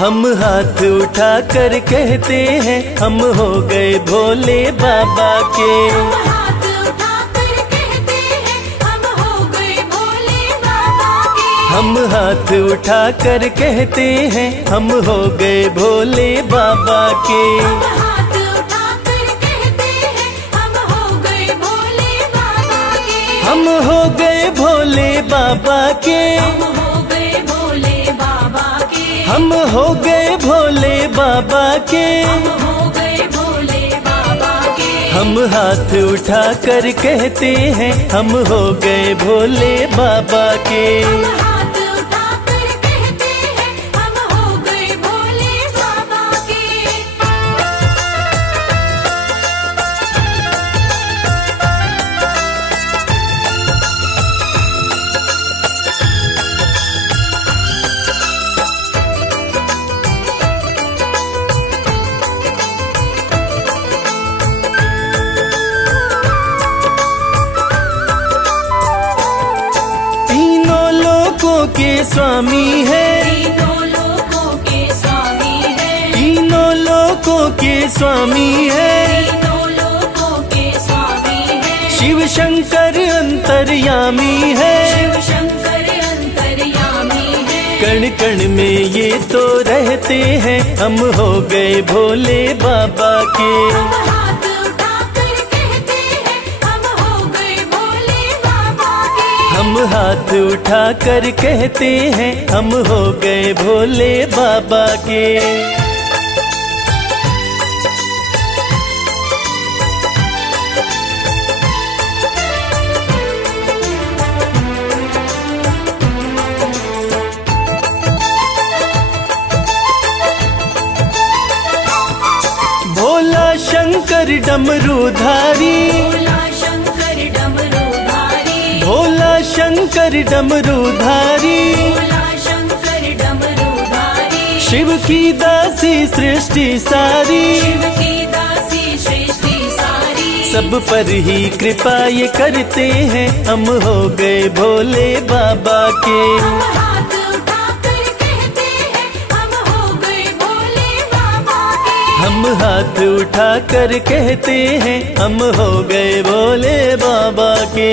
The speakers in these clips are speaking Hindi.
हम हाथ उठा कर कहते हैं हम हो गए भोले बाबा के। हम हाथ उठा कर कहते हैं हम हो गए भोले बाबा के। हम हाथ उठा कर कहते हैं हम हो गए भोले बाबा के। हम हाथ उठा कर कहते हैं हम हो गए भोले बाबा के। हम हो गए भोले बाबा के। हम हो गए भोले बाबा के। हम हो गए भोले बाबा के। हम हो गए भोले बाबा के। हम हाथ उठा कर कहते हैं हम हो गए भोले बाबा के। हम हाथ उठा कर कहते हैं हम हो गए भोले बाबा के। तीनों लोकों के स्वामी है। तीनों लोकों के स्वामी है। तीनों लोकों के स्वामी है। तीनों लोकों के स्वामी है। शिव शंकर अंतर्यामी है। शिव शंकर अंतर्यामी है। कण कण में ये तो रहते हैं हम हो गए भोले बाबा के। हम हाथ उठा कर कहते हैं हम हो गए भोले बाबा के। हम हाथ उठा कर कहते हैं हम हो गए भोले बाबा के। भोला शंकर डमरूधारी। भोला शंकर डमरूधारी। भोला शंकर डमरूधारी। भोला शंकर डमरूधारी। शिव की दासी सृष्टि सारी। शिव की दासी सृष्टि सारी। सब पर ही कृपा ये करते हैं हम हो गए भोले बाबा के। हम हाथ उठा कर कहते हैं हम हो गए भोले बाबा के। हम हाथ उठा कर कहते हैं हम हो गए भोले बाबा के।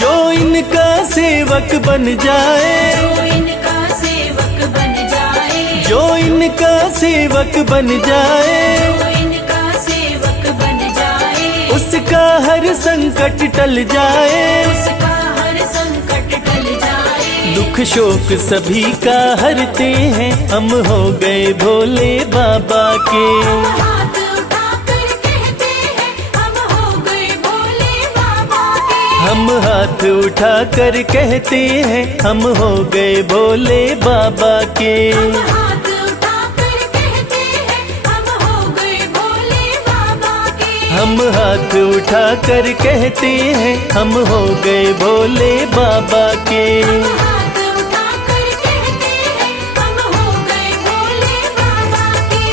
जो इनका सेवक बन जाए। जो इनका सेवक बन जाए। जो इनका सेवक बन जाए। जो इनका सेवक बन जाए। उसका हर संकट टल जाए। उसका हर संकट टल जाए। दुख शोक सभी का हरते हैं हम हो गए भोले बाबा के। हम हाथ उठा कर कहते हैं हम हो गए भोले बाबा के। हम हाथ उठा कर कहते हैं हम हो गए भोले बाबा के। हम हाथ उठा कर कहते हैं हम हो गए भोले बाबा के। हम हाथ उठा कर कहते हैं हम हो गए भोले बाबा के। हम हाथ उठा कर कहते हैं हम हो गए भोले बाबा के।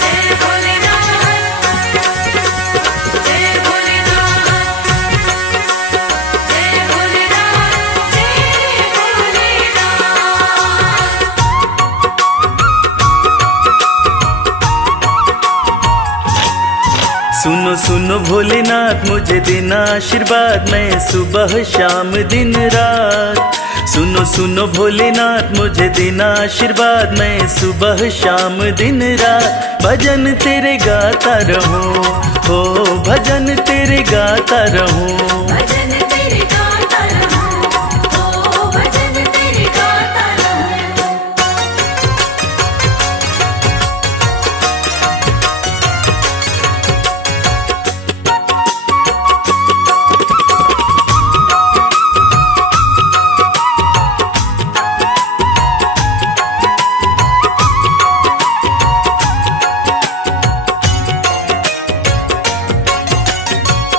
जय भोलेनाथ। जय भोलेनाथ। जय भोलेनाथ। जय भोलेनाथ। सुनो सुनो भोलेनाथ मुझे देना आशीर्वाद मैं सुबह शाम दिन रात। सुनो सुनो भोलेनाथ मुझे देना आशीर्वाद मैं सुबह शाम दिन रात। भजन तेरे गाता रहूं हो भजन तेरे गाता रहूं। भजन तेरे गाता रहूं। ओ भजन तेरे गाता रहूं।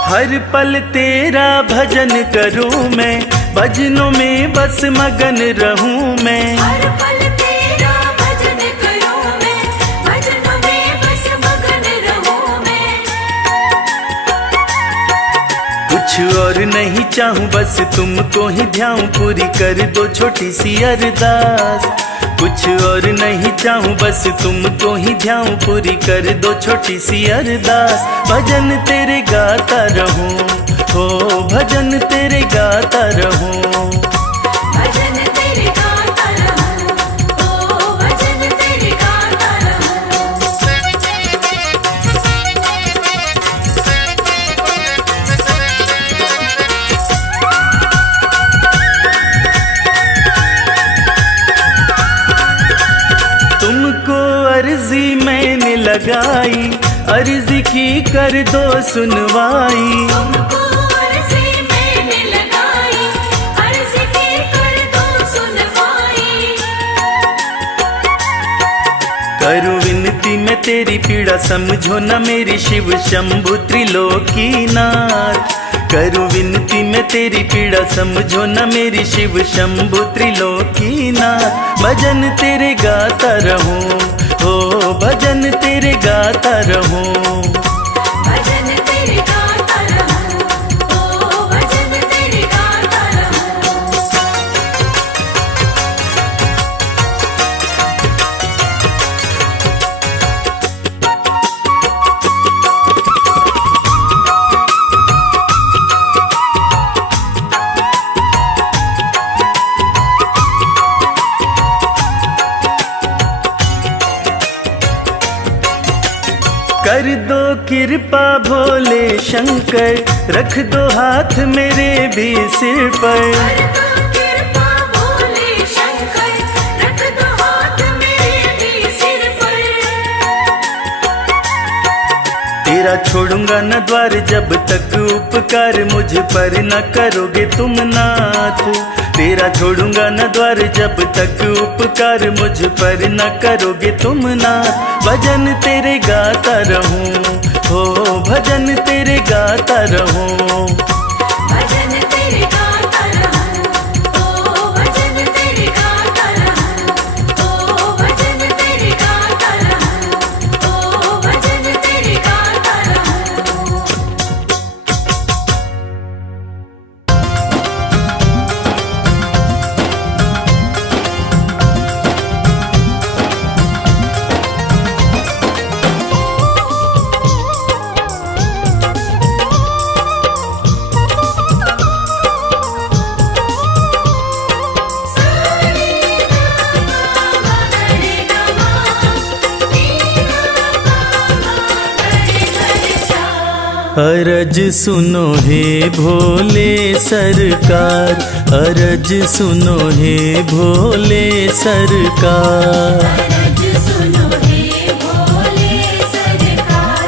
हर पल तेरा भजन करूं मैं, भजनों में बस मगन रहूं मैं। हर पल तेरा भजन करूं मैं, भजनों में बस मगन रहूं मैं। कुछ और नहीं चाहूं बस तुमको ही ध्याऊं, पूरी कर दो छोटी सी अरदास। कुछ और नहीं चाहूं बस तुमको ही ध्याऊं, पूरी कर दो छोटी सी अरदास। भजन तेरे गाता रहूं, हो भजन तेरे गाता रहूं। भजन तेरे गाता रहूं, ओ भजन तेरे गाता रहूं। तुमको अर्जी मैंने लगाई, अर्जी की कर दो सुनवाई। तुमको अर्जी मैंने लगाई, अर्जी की कर दो सुनवाई। करूं विनती मैं तेरी पीड़ा, समझो न मेरी शिव शंभु त्रिलोकीनाथ। करूं विनती मैं तेरी पीड़ा, समझो न मेरी शिव शंभु त्रिलोकीनाथ। भजन तेरे गाता रहूं, हो भजन तेरे गाता रहूं। भजन तेरे गाता रहूं, ओ भजन तेरे गाता रहूं। कर दो कृपा भोले शंकर, रख दो हाथ मेरे भी सिर पर। कर दो कृपा भोले शंकर, रख दो हाथ मेरे भी सिर पर। तेरा छोड़ूंगा न द्वार जब तक उपकार मुझ पर न करोगे तुम नाथ। तेरा छोड़ूंगा न द्वार जब तक उपकार मुझ पर न करोगे तुम नाथ। भजन तेरे गाता रहूं, हो भजन तेरे गाता रहूं। भजन तेरे गाता रहूं, ओ भजन तेरे गाता रहूं, ओ भजन तेरे गाता रहूं, ओ भजन तेरे गाता रहूं। अरज सुनो हे भोले सरकार, अरज सुनो हे भोले सरकार। अरज सुनो हे भोले सरकार,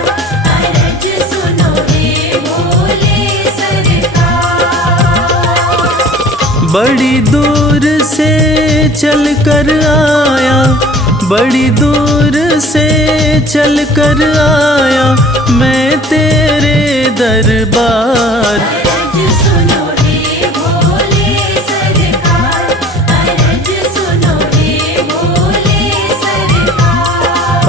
अरज सुनो हे भोले सरकार। बड़ी दूर से चल कर आया, बड़ी दूर से चल कर आया मैं तेरे दरबार। अरज सुनो हे भोले सरकार, अरज सुनो हे भोले सरकार।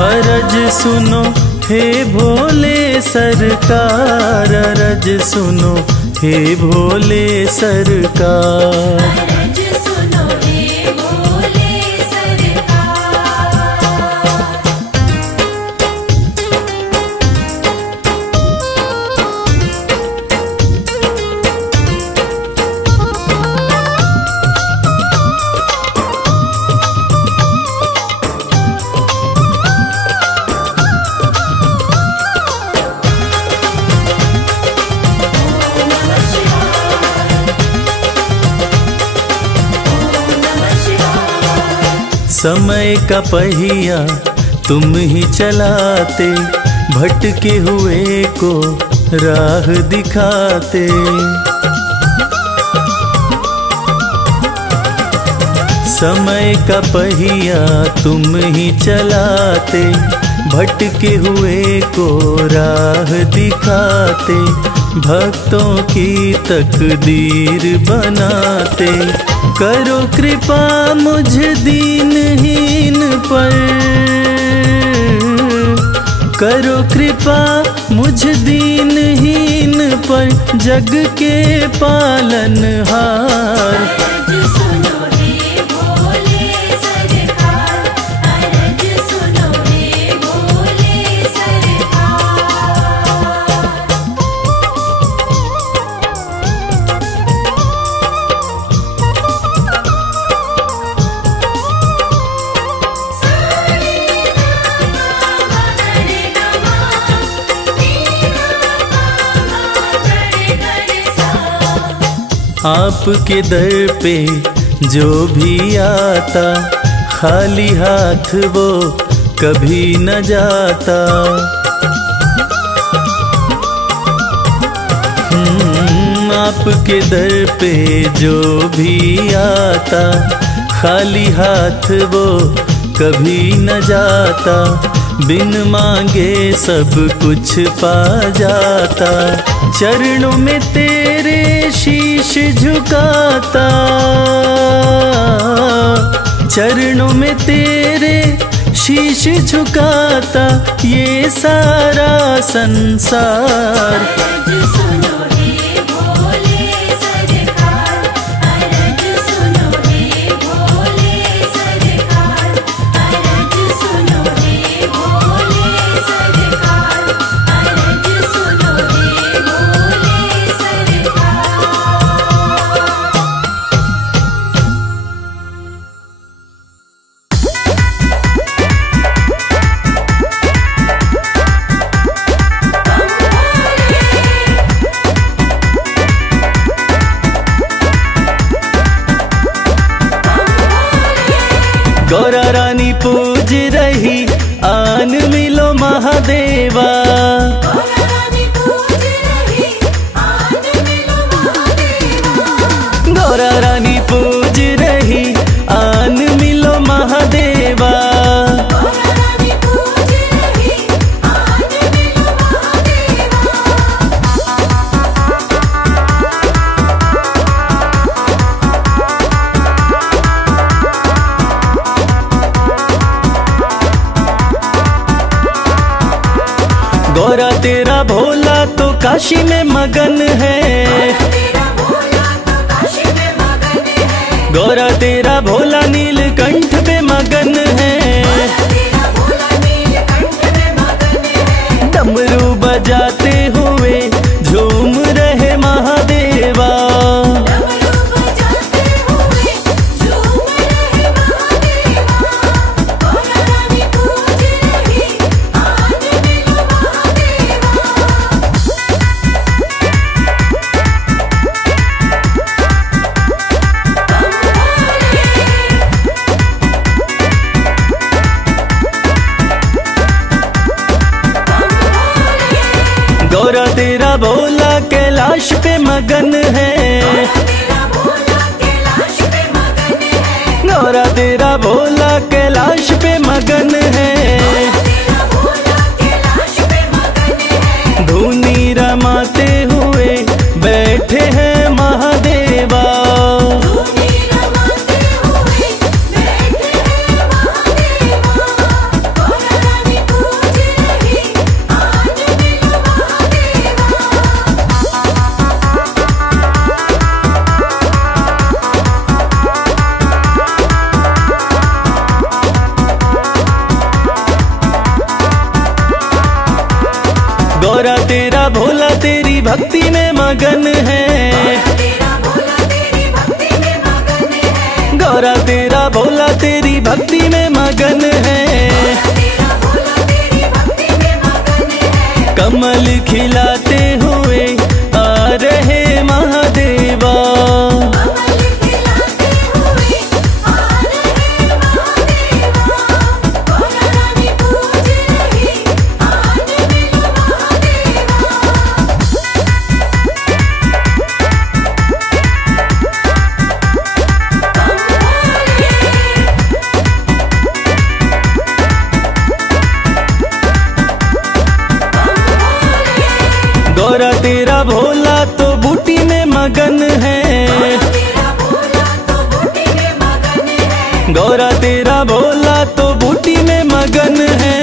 अरज सुनो हे भोले सरकार, अरज सुनो हे भोले सरकार। अरज सुनो हे भोले सरकार। समय का पहिया तुम ही चलाते, भटके हुए को राह दिखाते। समय का पहिया तुम ही चलाते, भटके हुए को राह दिखाते, भक्तों की तकदीर बनाते। करो कृपा मुझ दीनहीन पर, करो कृपा मुझ दीनहीन पर, जग के पालनहार। अरज सुनो हे भोले सरकार, अरज सुनो हे भोले सरकार। सारे गामा गरे गमा, नीना गामा गरे गरे सा। आपके दर पे जो भी आता, खाली हाथ वो कभी न जाता। आपके दर पे जो भी आता, खाली हाथ वो कभी न जाता। बिन मांगे सब कुछ पा जाता, चरणों में तेरे शीश झुकाता। चरणों में तेरे शीश झुकाता, ये सारा संसार। अरज सुनो हे भोले सरकार, अरज सुनो हे भोले सरकार, अरज सुनो हे भोले सरकार, अरज सुनो हे भोले सरकार। गौरा रानी पूज रही, आन मिलो महादेवा। गौरा रानी पूज रही, आन मिलो महादेवा। गौरा रानी पूज रही, आन मिलो महादेवा। गौरा रानी पूज रही, आन मिलो महादेवा। गौरा तेरा भोला तो काशी में मगन है। तेरा भोला तो काशी में मगन है। गौरा तेरा भोला नीलकंठ पे मगन है। तेरा भोला नीलकंठ में मगन है। डमरू बजाते हुए झूम रहे महादेवा। डमरू बजाते हुए झूम रहे महादेवा। गौरा रानी पूज रही, आन मिलो महादेवा। गौरा तेरा भोला कैलाश पे मगन है। तेरा भोला कैलाश पे मगन है। गौरा तेरा भोला कैलाश पे मगन है। तेरा भोला कैलाश पे मगन है। धूनी रमाते हुए बैठे हैं महादेवा। धूनी रमाते हुए बैठे हैं महादेवा। गौरा रानी पूज रही, आन मिलो महादेवा। गौरा तेरा भोला तेरी भक्ति में मगन है। तेरा भोला तेरी भक्ति में मगन है। गौरा तेरा भोला तेरी भक्ति में मगन है। तेरा भोला तेरी भक्ति में मगन है। कमल खिलाते हुए आ रहे महादेवा। कमल खिलाते हुए आ रहे महादेवा। गौरा रानी पूज रही, आन मिलो महादेवा। गौरा तेरा भोला तो बूटी में मगन है, तेरा भोला तो बूटी में मगन है, गौरा तेरा भोला तो बूटी में मगन है।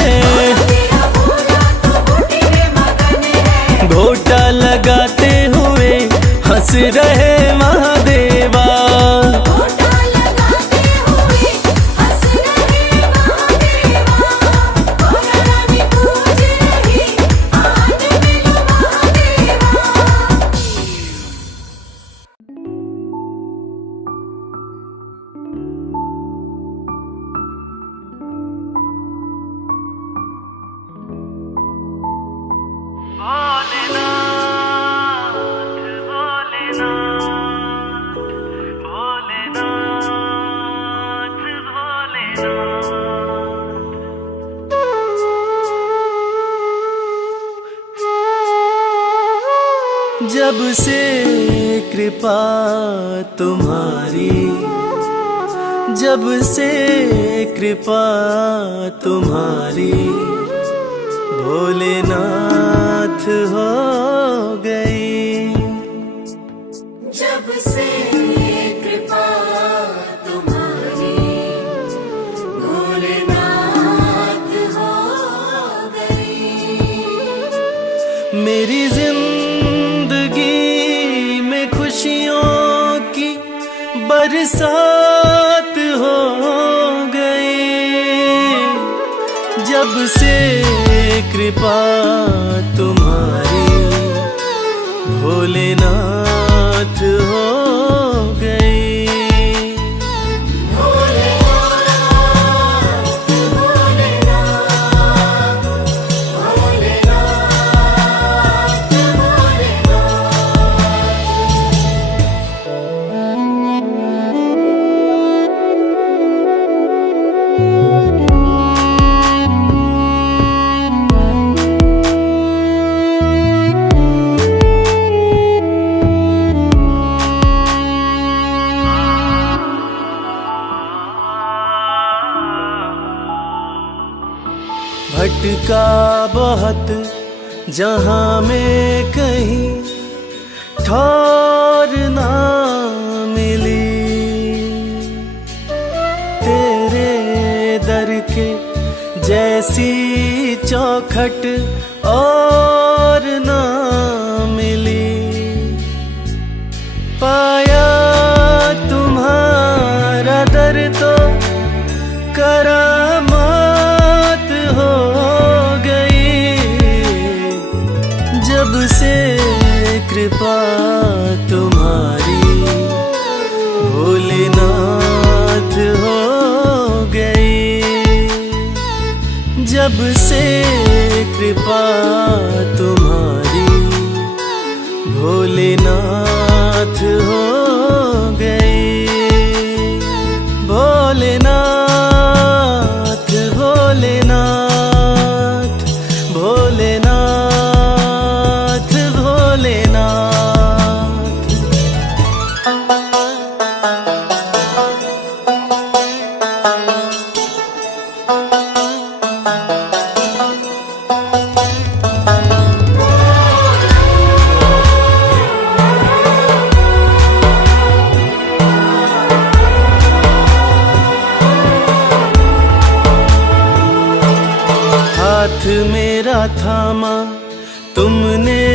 तेरा भोला तो बूटी में मगन है। घोटा लगाते हुए हंस रहे महादेवा, घोटा लगाते हुए हंस रहे महादेवा। गौरा रानी पूज रही आज मिलो महादेवा। जब से कृपा तुम्हारी, जब से कृपा तुम्हारी, भोलेनाथ हो गई। जब से कृपा तुम्हारी, भोलेनाथ हो गई। मेरी जिंदगी में खुशियों की बरसात हो गई। जब से कृपा तुम्हारी, भोलेनाथ हो गई। भटका बहुत जहां में कहीं ठौर ना मिली, तेरे दर के जैसी चौखट और ना मिली। पाया तुम्हारा दर तो करामात हो गई। जब से कृपा तुम्हारी, भोलेनाथ हो गई। जब से कृपा तुम्हारी, भोलेनाथ हो गई। भोलेनाथ भोलेनाथ भोलेनाथ भोलेनाथ। हाथ मेरा थामा तुमने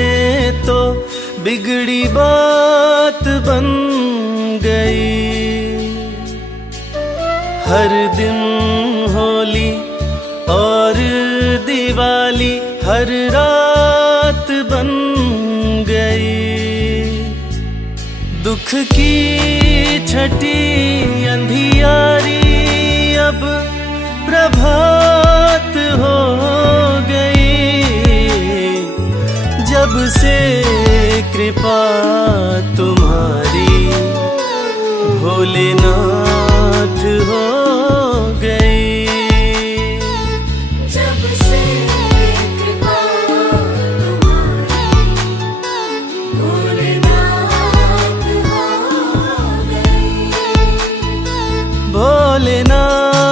तो बिगड़ी बात बन गई। हर दिन होली और दिवाली हर रात बन गई। दुख की छठी अंधियारी अब प्रभात हो गई। जब से कृपा तुम्हारी, भोलेनाथ हो गई। जब से कृपा तुम्हारी, भोलेनाथ हो गई। भोलेनाथ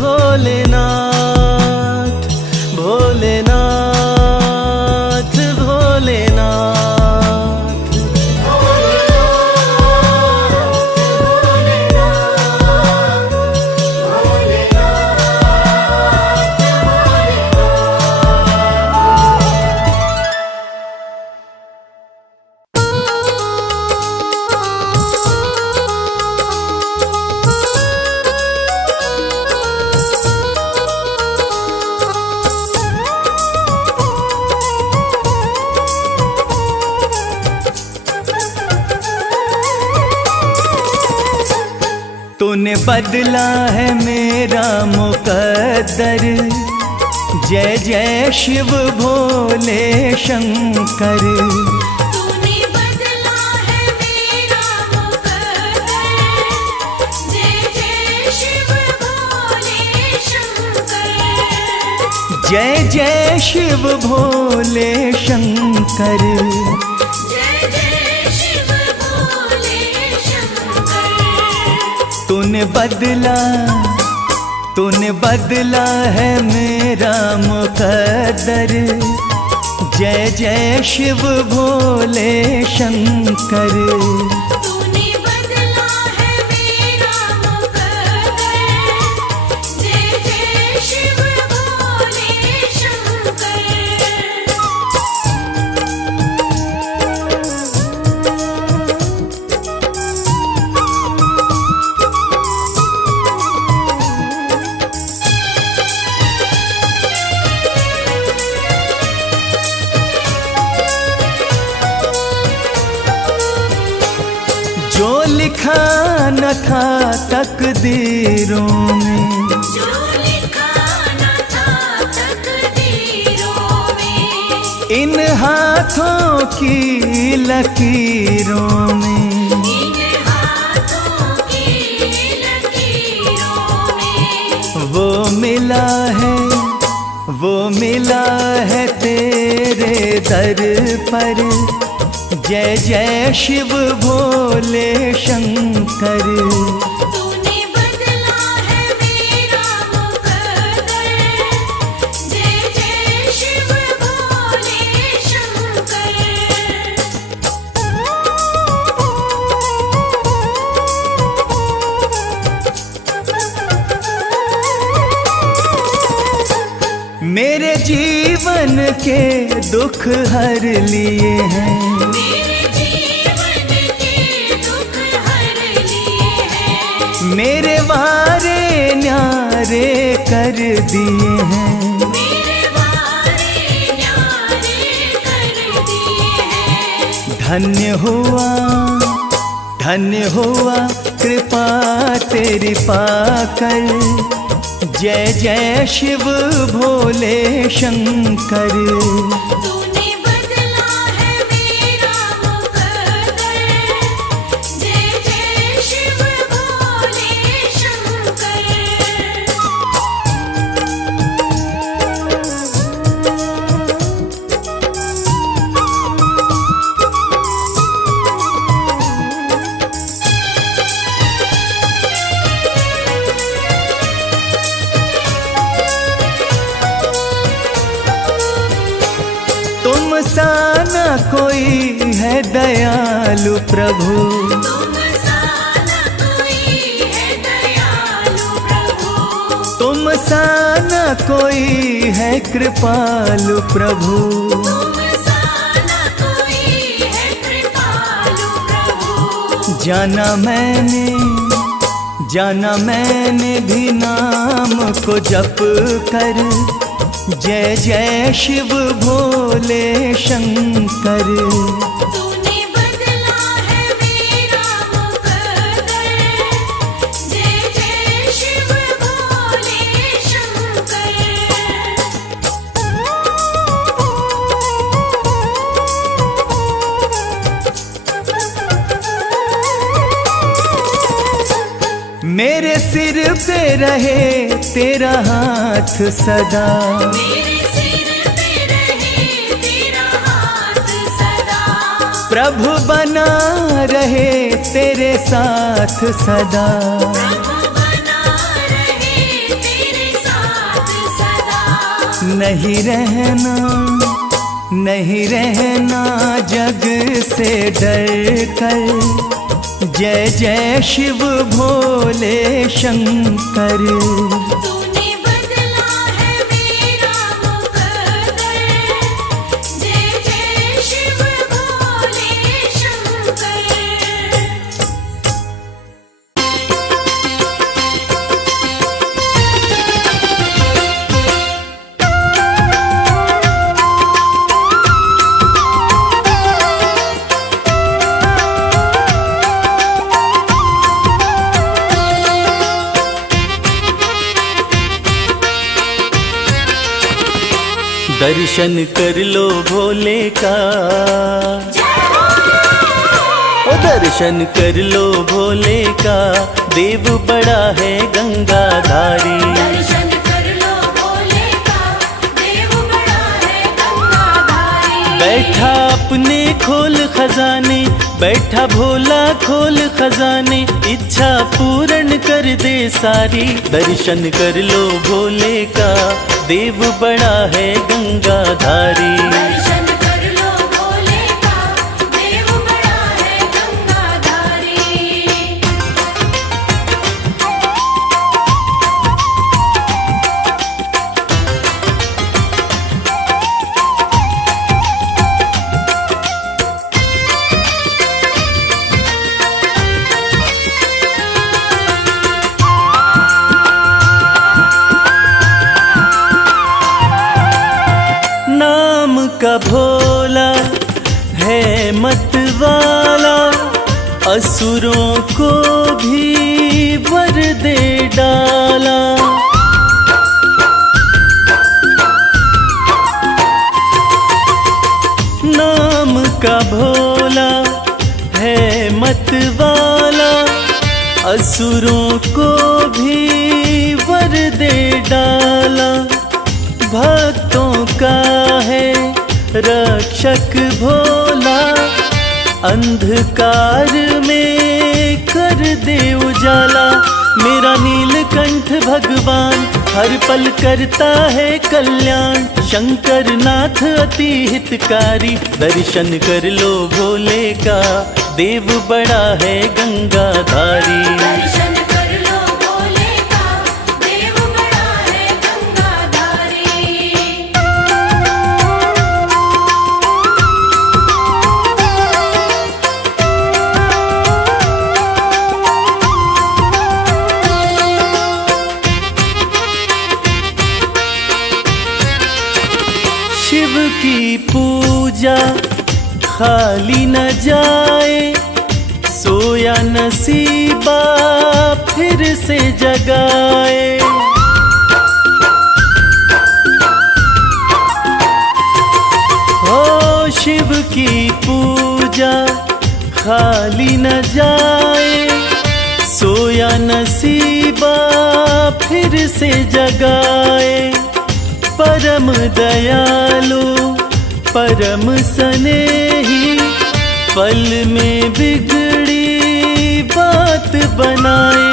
भोलेनाथ भोलेनाथ भोलेनाथ। तूने बदला है मेरा मुकद्दर, जय जय शिव भोले शंकर। तूने बदला है मेरा मुकद्दर, जय जय शिव भोले शंकर। जय जय शिव भोले शंकर। जय जय शिव भोले शंकर। तूने बदला है मेरा मुकद्दर, जय जय शिव भोले शंकर। तूने बदला है मेरा मुकद्दर, जय जय शिव भोले शंकर। जो लिखा न था तकदीरों में, जो लिखा न था तकदीरों में, इन हाथों की लकीरों में, इन हाथों की लकीरों में, वो मिला है तेरे दर पर। जय जय शिव भोले शंकर। तूने बदला है मेरा मुकद्दर, जय जय शिव भोले शंकर। मेरे जीवन के दुख हर लिए हैं, मेरे जीवन के दुख हर लिए हैं, मेरे वारे न्यारे कर दिए हैं। मेरे वारे न्यारे कर दिए हैं। धन्य हुआ कृपा तेरी पाकर। जय जय शिव भोले शंकर। तूने बदला है मेरा मुकद्दर, जय जय शिव भोले शंकर। तुम सा न कोई है दयालु प्रभु, तुम सा न कोई है दयालु प्रभु, तुम सा न कोई है कृपालु प्रभु। तुम सा न कोई है कृपालु प्रभु। जाना मैंने भी नाम को जप कर। जय जय शिव भोले शंकर। तूने बदला है मेरा मुकद्दर, जय जय शिव भोले शंकर। मेरे सिर पे रहे तेरा हाथ सदा, मेरे सिर पे रहे तेरा हाथ सदा। प्रभु बना रहे तेरे साथ सदा। प्रभु बना रहे तेरे साथ सदा। नहीं रहना जग से डर कर। जय जय शिव भोले शंकर। तूने बदला है मेरा मुकद्दर, जय जय शिव भोले शंकर। दर्शन कर लो भोले का, ओ दर्शन कर लो भोले का, देव बड़ा है गंगाधारी। दर्शन कर लो भोले का, देव बड़ा है गंगाधारी। बैठा अपने खोल खजाने, बैठा भोला खोल खजाने, इच्छा पूर्ण कर दे सारी। दर्शन कर लो भोले का, देव बड़ा है गंगाधारी। दर्शन कर लो भोले का, देव बड़ा है गंगाधारी। नाम का भोला है मत वाला, असुरों को भी वर दे डाला। नाम का भोला है मत वाला, असुरों को भी वर दे डाला। भक्तों का है रक्षक भोला, अंधकार में कर दे उजाला। मेरा नीलकंठ भगवान हर पल करता है कल्याण, शंकर नाथ अति हितकारी। दर्शन कर लो भोले का, देव बड़ा है गंगाधारी। दर्शन कर लो भोले का, देव बड़ा है गंगाधारी। शिव की पूजा खाली न जाए, सोया नसीबा फिर से जगाए। हो शिव की पूजा खाली न जाए, सोया नसीबा फिर से जगाए। परम दयालु परम स्नेही, पल में बिगड़ी बात बनाए।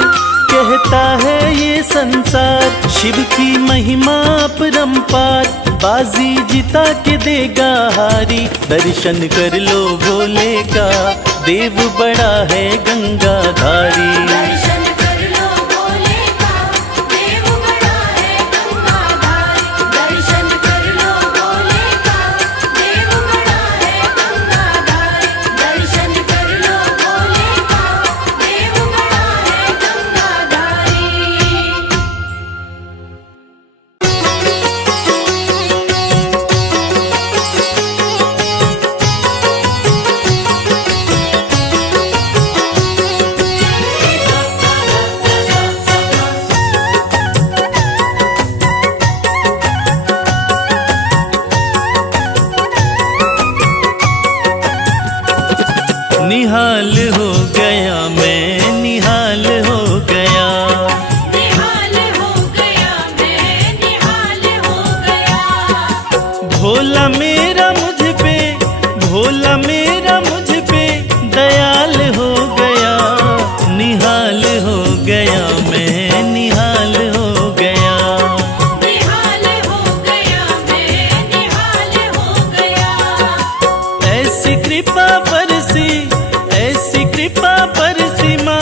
कहता है ये संसार शिव की महिमा परम्पार, बाजी जिता के देगा हारी। दर्शन कर लो भोले का, देव बड़ा है गंगाधारी। दर्शन कर लो भोले का, देव बड़ा है गंगाधारी। दर्शन कर लो भोले का, देव बड़ा है गंगाधारी। दर्शन कर लो भोले का, देव बड़ा है गंगाधारी। निहाल हो गया मैं, निहाल हो गया। निहाल हो गया मैं, निहाल हो गया। भोला मेरा मुझ पे, भोला मेरा मुझ पे दयाल हो गया। निहाल हो गया मैं, निहाल हो गया। निहाल हो गया मैं, निहाल हो गया। ऐसी कृपा बरसी, ऐसी कृपा बरसी माँ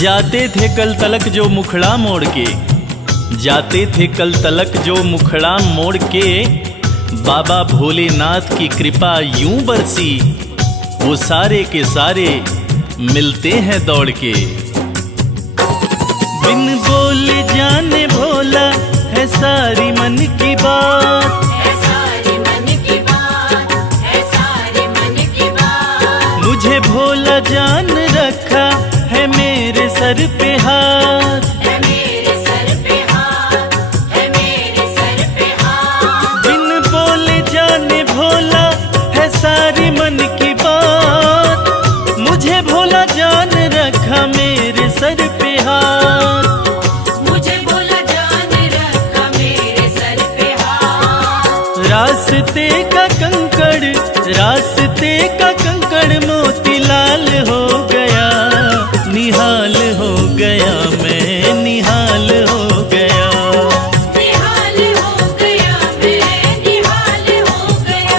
जाते थे कल तलक जो मुखड़ा मोड़ के, जाते थे कल तलक जो मुखड़ा मोड़ के, बाबा भोलेनाथ की कृपा यूं बरसी, वो सारे के सारे मिलते हैं दौड़ के। बिन बोले जाने भोला है सारी मन की बात, है सारी मन की बात, है सारी मन की बात। मुझे भोला जान रखा है मेरे सर पे हाथ, है मेरे सर पे हाथ, है मेरे सर पे हाथ। बिन बोले जाने भोला है सारी मन की बात, मुझे भोला जान रखा मेरे सर पे हाथ। मुझे भोला जान रखा मेरे सर पे हाथ। रास्ते का कंकड़, रास्ते का कंकड़ मोती लाल हो गया, निहाल हो गया, मैं निहाल हो गया। निहाल हो गया, मैं निहाल हो गया।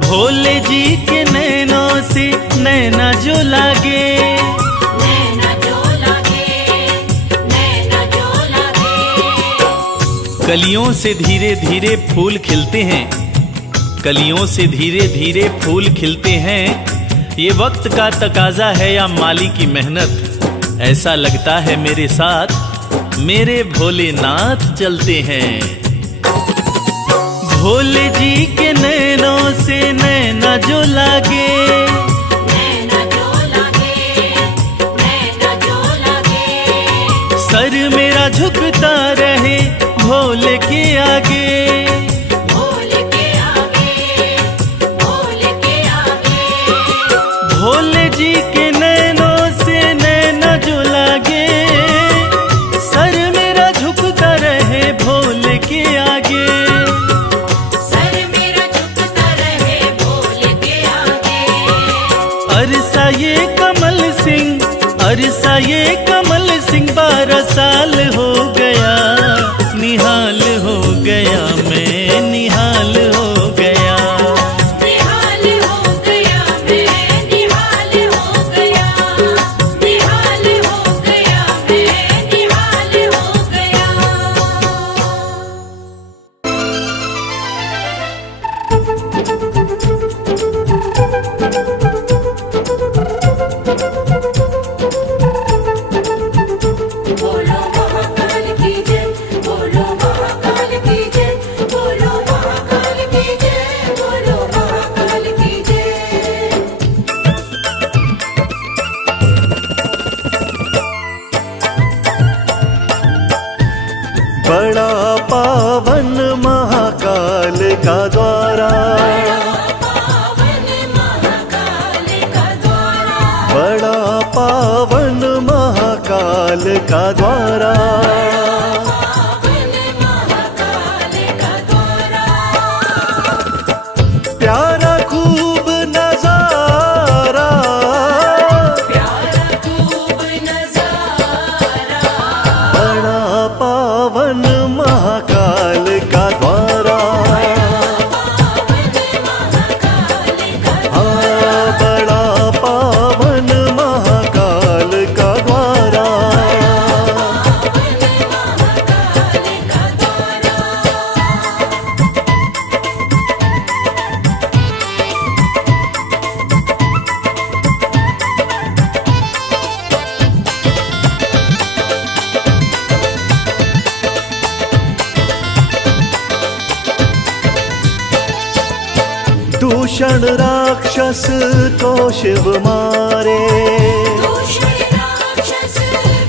भोले जी के नैनों से नैना जो लागे, नैना जो लागे, नैना जो लागे। कलियों से धीरे धीरे फूल खिलते हैं, कलियों से धीरे धीरे फूल खिलते हैं। ये वक्त का तकाजा है या माली की मेहनत, ऐसा लगता है मेरे साथ मेरे भोलेनाथ चलते हैं। भोले जी के नैनों से नैना जो लागे, नैना जो लागे, नैना जो लागे। सर मेरा झुकता रहे भोले के आगे, भोले के आगे, भोले के आगे। भोले जी के नैनों से नैना जो लागे, सर मेरा झुकता रहे भोले के आगे। सर मेरा झुकता रहे भोले के आगे। अरसा ये कमल सिंह, अरसा ये कमल सिंह 12 साल हो गया, निहाल हो गया, मैं निहाल हो गया। निहाल हो गया, मैं निहाल हो गया। निहाल हो गया, मैं निहाल हो गया। बोलो महाकाल की जय, बोलो महाकाल की जय, बोलो महाकाल की जय, बोलो महाकाल की जय। बड़ा पावन महाकाल का द्वारा, पावन महाकाल का द्वारा, बड़ा पावन महाकाल का द्वारा। पावन महाकाल का द्वारा। प्यारा खूब नजारा, प्यारा खूब नजारा। बड़ा पावन महाकाल का द्वारा। पावन महाकाल का हाँ, बड़ा पावन महाकाल का द्वारा। पावन महाकाल का द्वारा। दूषण राक्षस को शिव मारे, दूषण राक्षस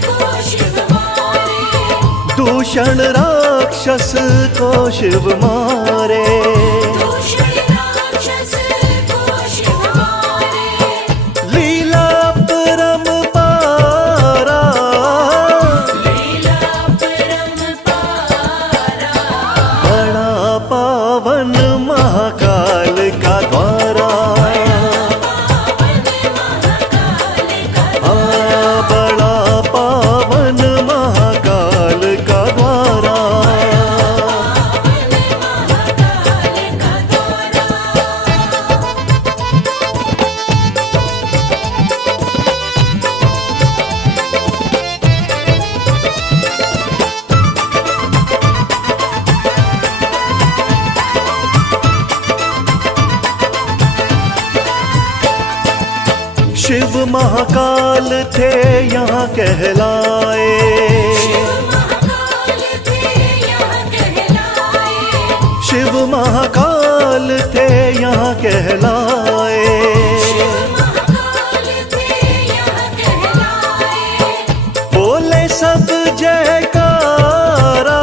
को शिव मारे। दूषण राक्षस को शिव मारे। दूषण राक्षस को शिव मारे। लीला परम्पारा, लीला परम्पारा। बड़ा पावन महाकाल थे यहाँ कहलाए। शिव महाकाल थे यहाँ कहलाए। बोले सब जयकारा,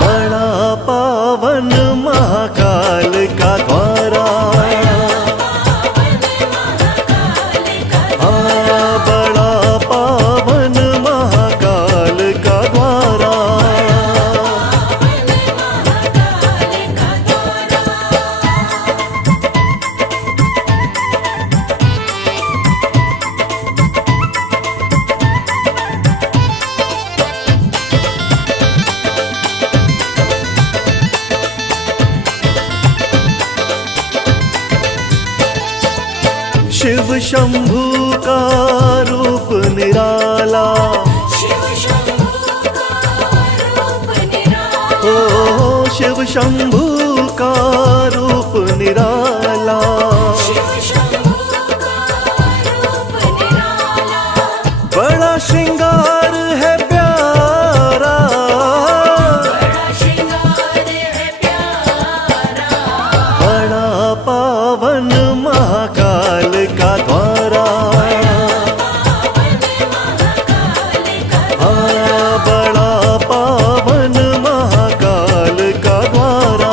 बड़ा पावन महाकाल का द्वारा। हाँ, बड़ा पावन महाकाल का द्वारा। शिव शंभू का रूप निराला, ओ शिव शंभू का रूप निराला। बड़ा श्रृंगार है प्यारा, बड़ा पावन महाकाल का द्वारा। हाँ, बड़ा पावन महाकाल का द्वारा।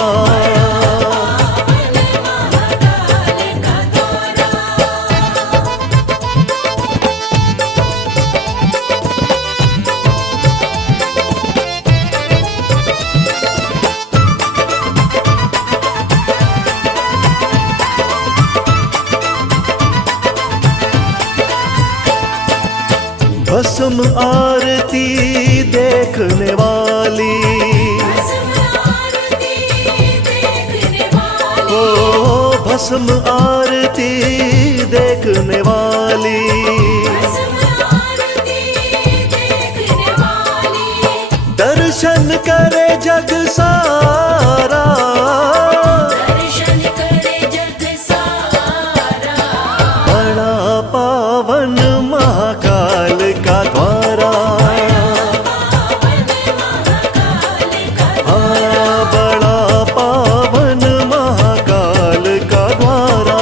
भस्म आरती देखने वाली, ओ भस्म आरती देखने वाली। दर्शन करे जग सारा, बड़ा पावन महाकाल का द्वारा। हाँ, बड़ा पावन महाकाल का द्वारा।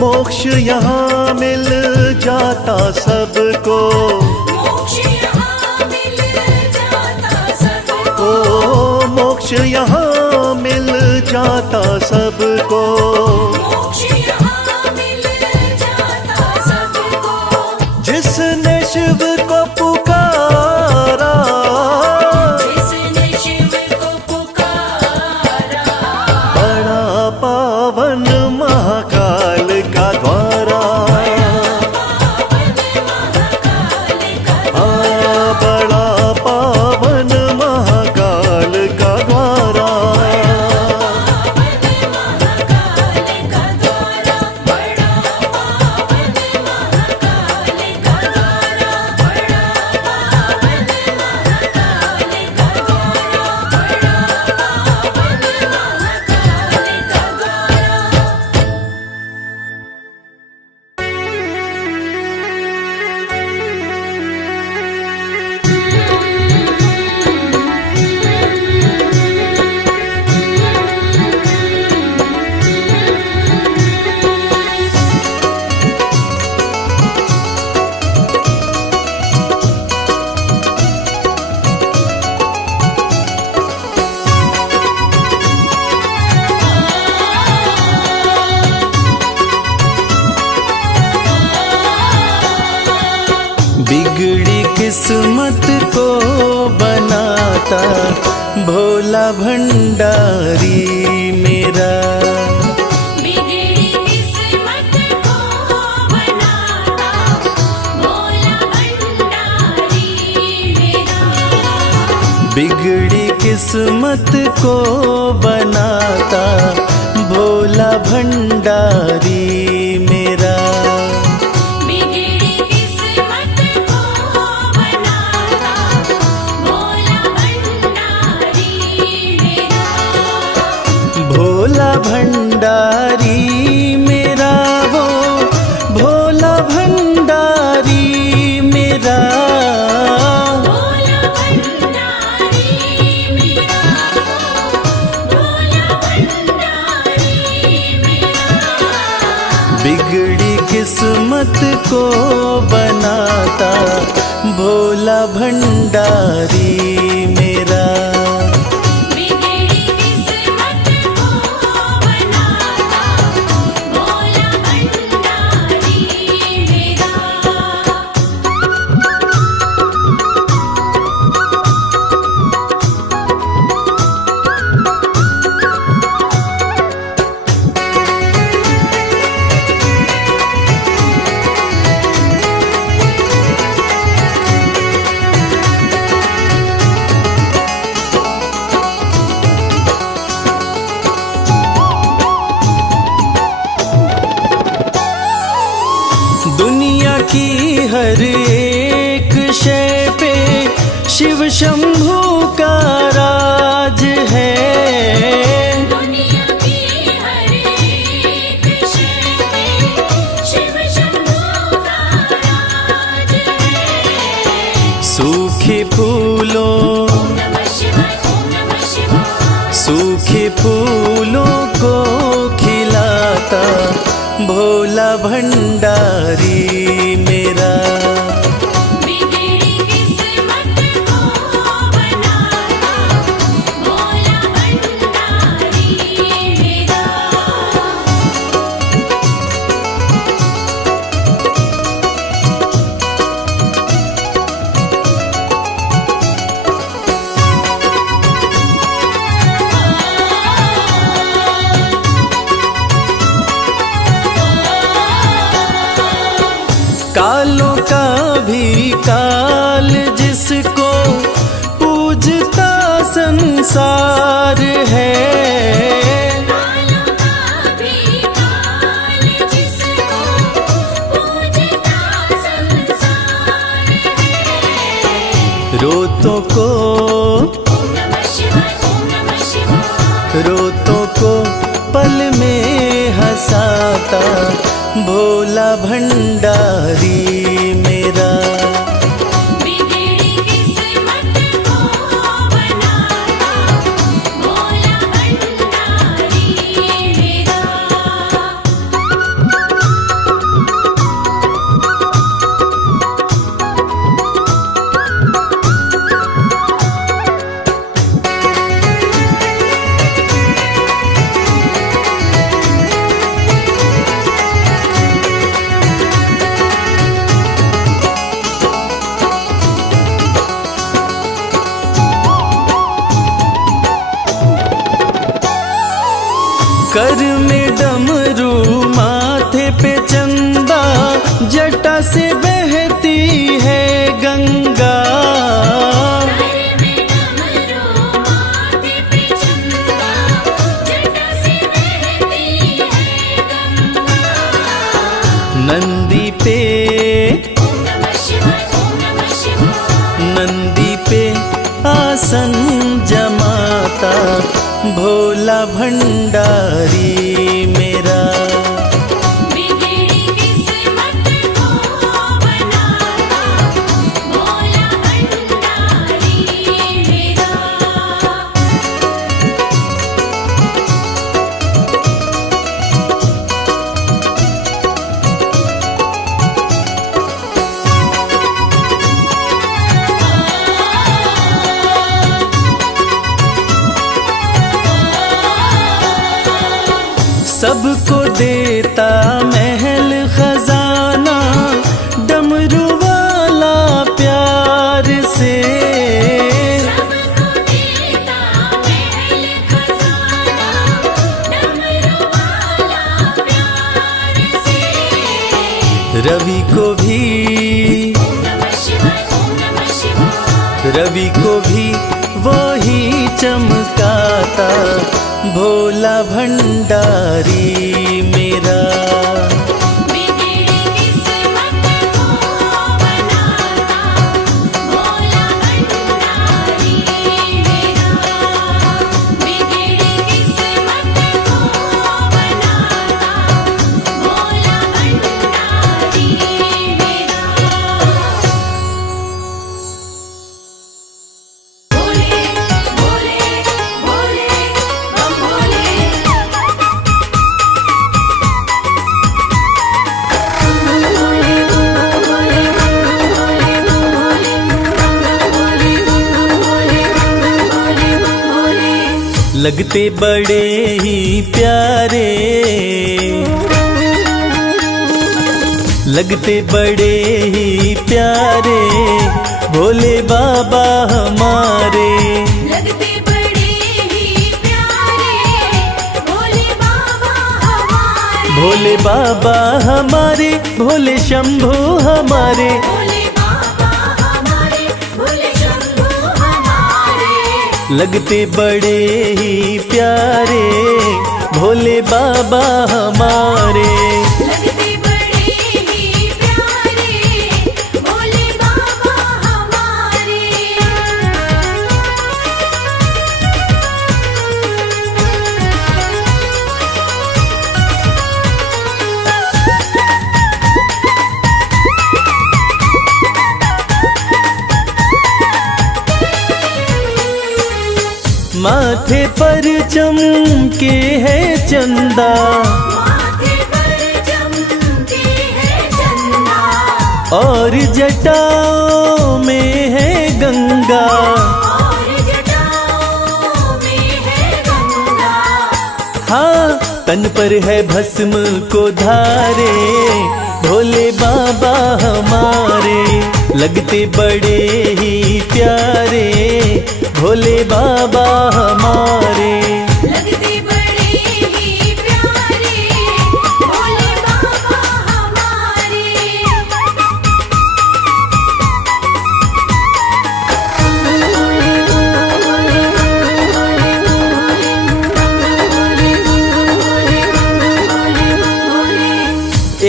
मोक्ष यहाँ मिल जाता सबको, ओ मोक्ष यहाँ मिल जाता सबको। जिसने शिव को पुकारा, बड़ा पावन महाकाल का द्वारा। हाँ, बड़ा पावन महाकाल का द्वारा। बिगड़ी किस्मत को बनाता भोला भंडारी मेरा। बिगड़ी किस्मत को बनाता भोला भंडारी बिगड़ी किस्मत को बनाता भोला भंडारी मेरा। बिगड़ी किस्मत को बनाता भोला भंडारी मेरा। भोला भंडारी मेरा वो भोला भंडारी मेरा। भोला भंडारी मेरा। भोला भंडारी मेरा। बिगड़ी किस्मत को बनाता भोला भंडारी मेरा। बिगड़ी किस्मत को बनाता भोला भंडारी मेरा। दुनिया की हर एक शय पे शिव शंभू का राज है। दुनिया की हर एक शय पे शिव शंभू का राज है। सूखे फूलों ओम नमः शिवाय। ओम नमः शिवाय। सूखे फूलों को खिलाता भोला भंडारी मेरा। बिगड़ी किस्मत को बनाता भोला भंडारी मेरा। कालों का भी काल जिसको पूजता संसार है। कालों का भी काल जिसको पूजता संसार है। रोतों को ओम नमः शिवाय। ओम नमः शिवाय। रोतों को पल में हंसाता भोला भंडारी मेरा। बिगड़ी किस्मत को बनाता भोला भंडारी मेरा। कर में डमरू माथे पे चंदा जटा से बहती है गंगा। घर में डमरू माथे पे चंदा जटा से बहती है गंगा। नंदी पे ओम नमः शिवाय। ओम नमः शिवाय। नंदी पे आसन जमाता भोला भंडारी मेरा। बिगड़ी किस्मत को बनाता भोला भंडारी मेरा। सबको देता महल खजाना डमरू वाला प्यार से। सबको देता महल खजाना डमरू वाला प्यार से। रवि को भी ओम नमः शिवाय। ओम नमः शिवाय। रवि को भी वो ही चमकाता भोला भंडारी मेरा। बिगड़ी किस्मत को बनाता भोला भंडारी मेरा। बिगड़ी किस्मत को बनाता भोला भंडारी मेरा। भोले भोले भोले बम भोले। लगते बड़े ही प्यारे, लगते बड़े ही प्यारे भोले बाबा हमारे। लगते बड़े ही प्यारे भोले बाबा हमारे। भोले बाबा हमारे, भोले शंभू हमारे। भोले बाबा हमारे भोले शंभू हमारे। लगते बड़े ही प्यारे भोले बाबा हमारे। लगते बड़े ही प्यारे भोले बाबा हमारे। माथे पर चमके है चंदा, माथे पर चमके है चंदा। और जटाओं में है गंगा। और जटाओं में है गंगा। हाँ, तन पर है भस्म को धारे भोले बाबा हमारे। लगते बड़े ही प्यारे भोले बाबा हमारे। लगते बड़े ही प्यारे भोले बाबा हमारे।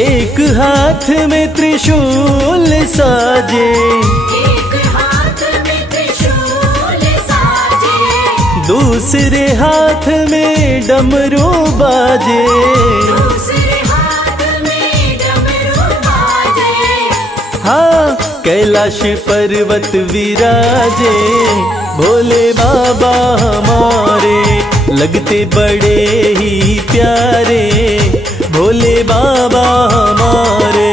एक हाथ में त्रिशूल साजे, एक हाथ में त्रिशूल साजे। दूसरे हाथ में डमरू बाजे। दूसरे हाथ में डमरू बाजे। हाँ, कैलाश पर्वत विराजे भोले बाबा हमारे। लगते बड़े ही प्यारे भोले बाबा हमारे।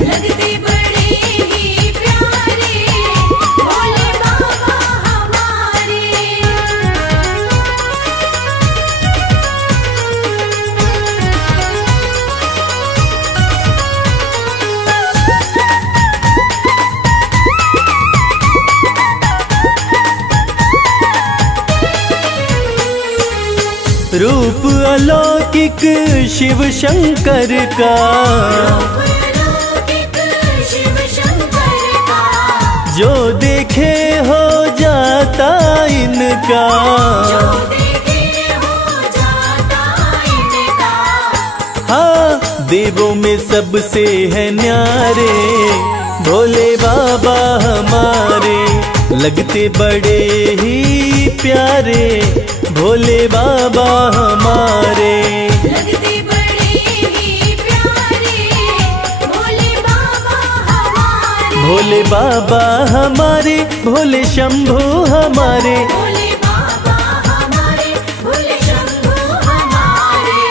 लगते बड़े ही प्यारे भोले बाबा हमारे। रूप अलौकिक शिव शंकर का, अलौकिक शिव शंकर का। जो देखे हो जाता इनका। जो देखे हो जाता इनका। हाँ, देवों में सबसे है न्यारे भोले बाबा हमारे। लगते बड़े ही प्यारे भोले बाबा हमारे। लगते बड़े ही प्यारे भोले बाबा हमारे। भोले बाबा हमारे, भोले शंभू हमारे। भोले बाबा हमारे भोले शंभू हमारे।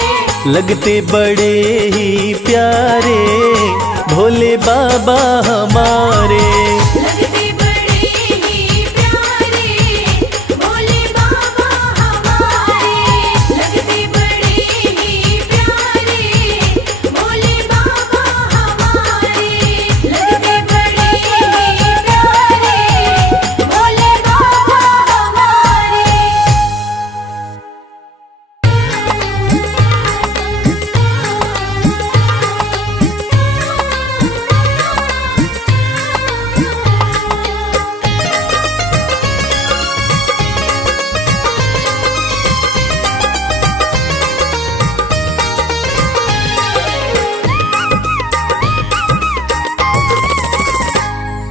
लगते बड़े ही प्यारे भोले बाबा हमारे। लगते बड़े ही प्यारे भोले बाबा हमारे। लगते बड़े ही प्यारे भोले बाबा हमारे। लगते बड़े ही प्यारे भोले बाबा हमारे।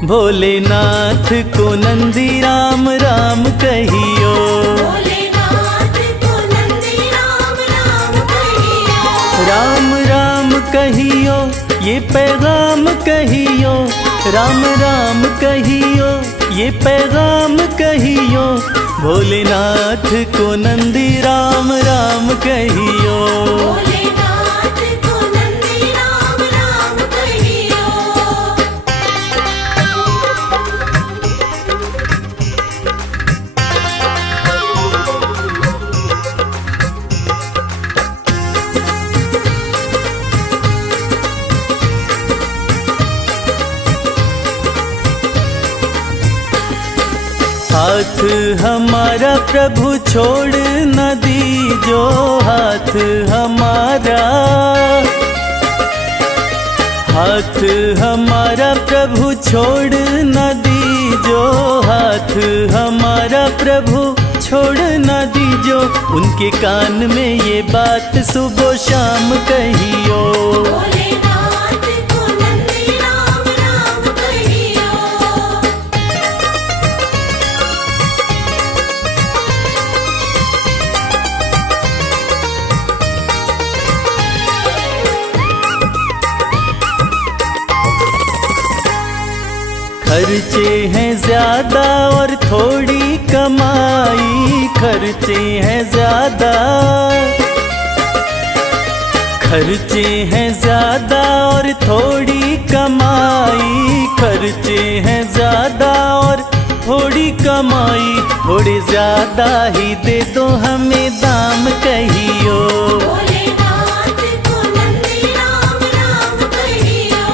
भोलेनाथ को नंदी राम राम कहियो। भोलेनाथ को नंदी राम राम कहियो। राम राम कहियो ये पैगाम कहियो, राम राम कहियो ये पैगाम कहियो, भोलेनाथ को नंदी राम राम कहियो। भोलेनाथ को नंदी राम राम कहियो। हाथ हमारा प्रभु छोड़ न दीजो, हाथ हमारा, हाथ हमारा प्रभु छोड़ न दीजो, हाथ हमारा प्रभु छोड़ न दीजो, उनके कान में ये बात सुबह शाम कहियो। भोलेनाथ को नंदी राम राम कहियो। खर्चे हैं ज्यादा और थोड़ी कमाई, खर्चे हैं ज्यादा, खर्चे हैं ज्यादा और थोड़ी कमाई, खर्चे हैं ज्यादा और थोड़ी कमाई, थोड़े ज्यादा ही दे दो हमें दाम कहियो। भोलेनाथ को नंदी राम राम कहियो।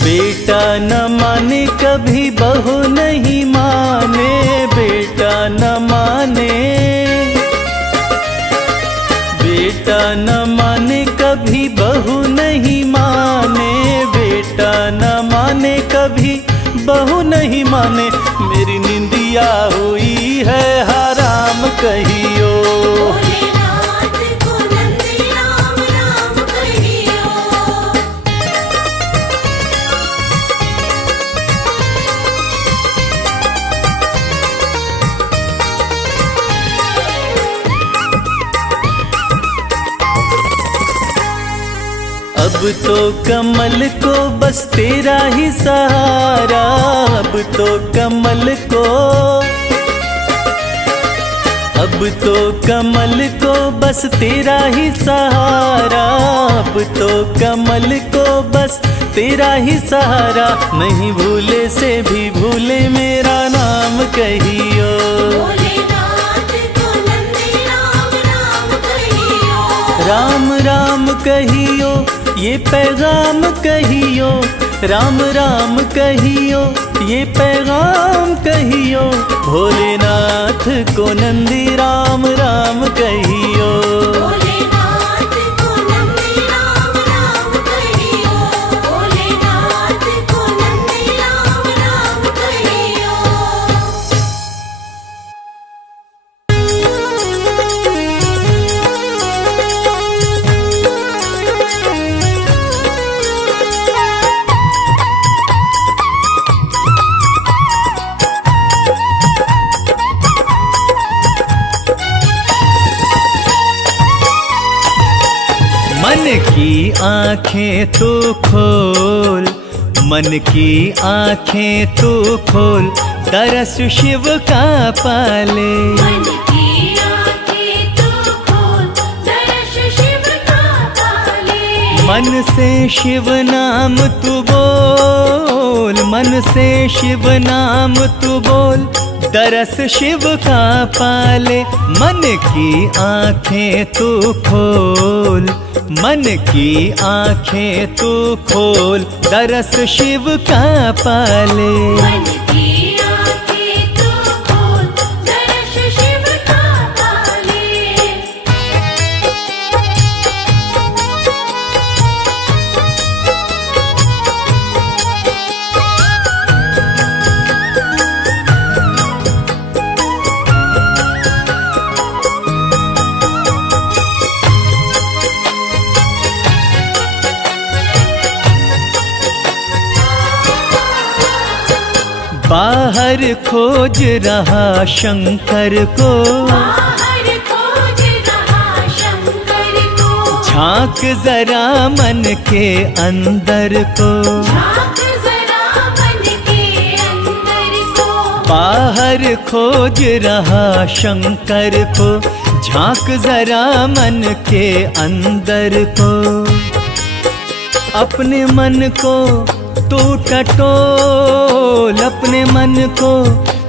बेटा न माने कभी बहू नहीं माने, बेटा न माने, बेटा न माने कभी बहू नहीं माने, बेटा न माने कभी बहू नहीं माने, मेरी निंदिया हुई है हराम कहियो। भोलेनाथ को नंदी राम राम कहियो। अब तो कमल को बस तेरा ही सहारा, अब तो कमल को, अब तो कमल को बस तेरा ही सहारा, अब तो कमल को बस तेरा ही सहारा, नहीं भूले से भी भूले मेरा नाम कहियो। भोलेनाथ को नंदी राम राम कहियो। राम राम कहियो ये पैगाम कहियो, राम राम कहियो ये पैगाम कहियो, भोलेनाथ को नंदी राम राम कहियो। भोलेनाथ को नंदी राम राम कहियो। भोलेनाथ को नंदी राम राम कहियो। मन की आंखें तू खोल, मन की आंखें तू खोल, दरस शिव का पाले। मन की आँखें तू खोल, दर्श शिव का पाले। मन से शिव नाम तू बोल, मन से शिव नाम तू बोल, दरस शिव का पाले। मन की आंखें तू खोल, मन की आंखें तू खोल, दरस शिव का पाले। मन की आँखें तू खोल, दर्श शिव का पाले। बाहर खोज रहा शंकर को, बाहर खोज रहा शंकर को, झांक जरा मन के अंदर को, झांक जरा मन के अंदर को, बाहर खोज रहा शंकर को, झांक जरा मन के अंदर को। अपने मन को तू टटोल, अपने मन को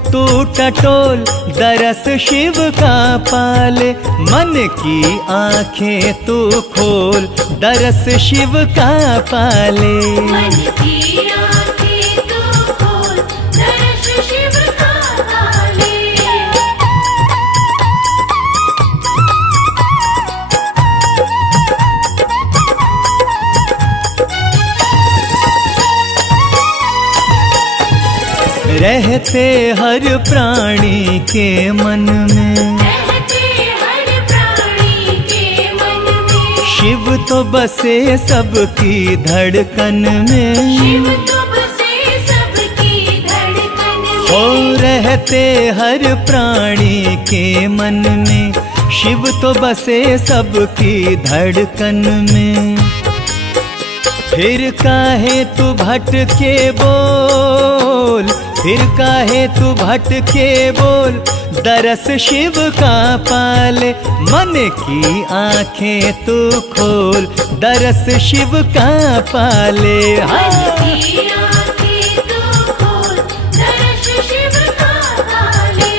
तू टटोल, दरस शिव का पाले। मन की आंखें तू खोल, दरस शिव का पाले। मन की आंखें तू खोल, दर्श शिव का पाले। रहते हर प्राणी के मन में, रहते हर प्राणी के मन में, शिव तो बसे सबकी धड़कन में। शिव तो बसे सबकी धड़कन में। हो रहते हर प्राणी के मन में, शिव तो बसे सबकी धड़कन में। फिर काहे तू भटके बोल, फिर काहे तू भटके बोल, दरस शिव का पाले। मन की आंखें तू खोल, दरस शिव का पाले। मन की आंखें तू खोल, दर्श शिव का पाले।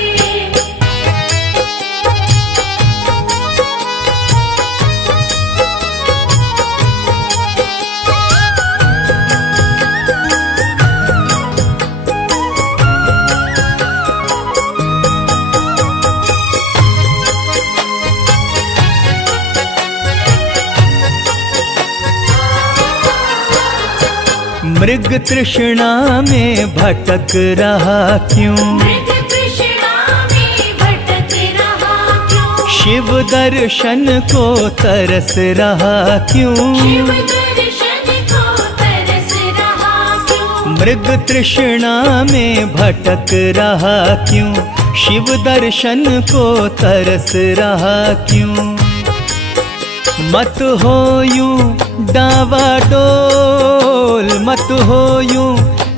मृग तृष्णा में भटक रहा क्यों, मृग तृष्णा में भटक रहा क्यों, शिव दर्शन को तरस रहा क्यों। शिव दर्शन को तरस रहा क्यों, मृग तृष्णा में भटक रहा क्यों, शिव दर्शन को तरस रहा क्यों। मत हो यूं डावाडोल, मत हो यूं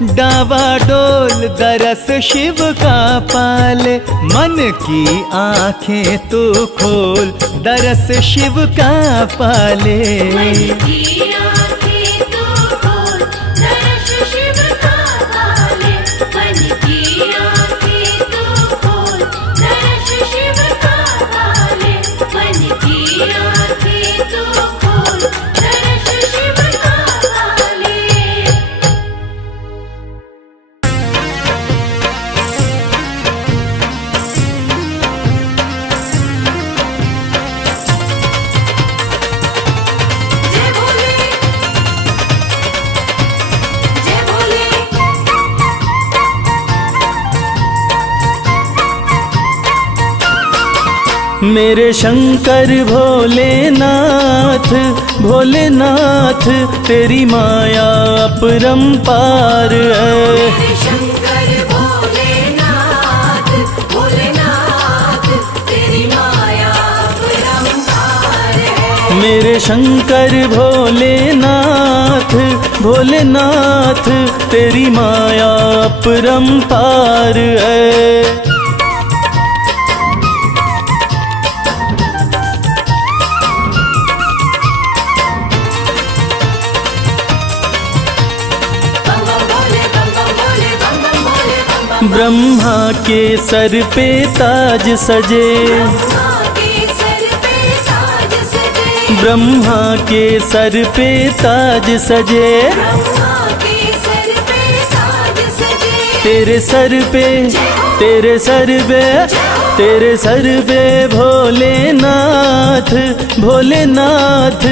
डावाडोल, दरस शिव का पाले। मन की आंखें तू खोल, दरस शिव का पाले। मन की आंखें तू खोल, दर्श शिव का पाले। मन की आंखें तू खोल, दर्श शिव का पाले। मन की आंखें तू खोल, दर्श शिव का पाले। जय भोले, जय भोले। मेरे शंकर भोलेनाथ, भोलेनाथ तेरी माया अपरंपार है। मेरे शंकर भोलेनाथ, भोलेनाथ तेरी माया अपरंपार है। मेरे शंकर भोलेनाथ, भोलेनाथ तेरी माया अपरंपार है। बम बम भोले, बम बम भोले, बम बम भोले, बम बम। ब्रह्मा के सर पे ताज सजे, ब्रह्मा के सर पे ताज सजे। ब्रह्मा के सर पे ताज सजे। ब्रह्मा के सर पे ताज सजे। तेरे सर पे, तेरे सर पे, तेरे सर पे भोलेनाथ, भोलेनाथ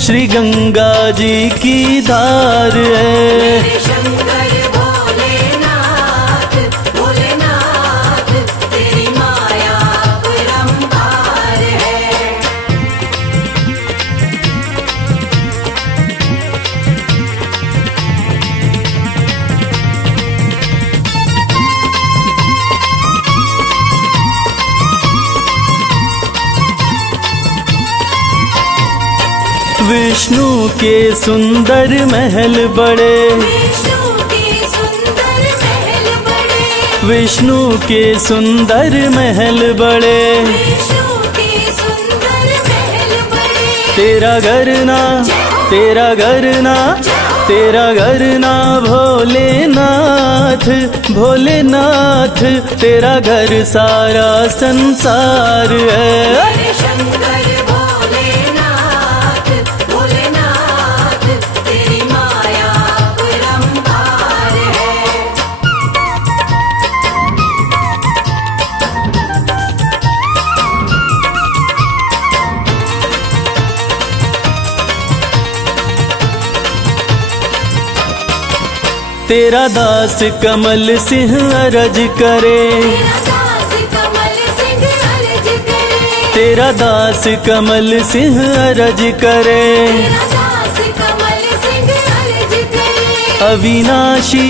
श्री गंगा जी की धार है। मेरे शंकर भोलेनाथ, भोलेनाथ तेरी माया अपरंपार है। विष्णु के सुंदर महल बड़े, विष्णु के सुंदर महल बड़े, विष्णु के सुंदर महल बड़े, विष्णु के सुंदर महल बड़े। तेरा घर ना, तेरा घर ना, तेरा घर ना भोलेनाथ, भोलेनाथ, तेरा घर सारा संसार है। मेरे शंकर भोलेनाथ, भोलेनाथ, तेरी माया अपरंपार है। तेरा दास कमल सिंह अरज करे, तेरा दास कमल सिंह अर्ज करे, तेरा दास कमल सिंह अरज करे, तेरा दास कमल सिंह अर्ज करे। अविनाशी,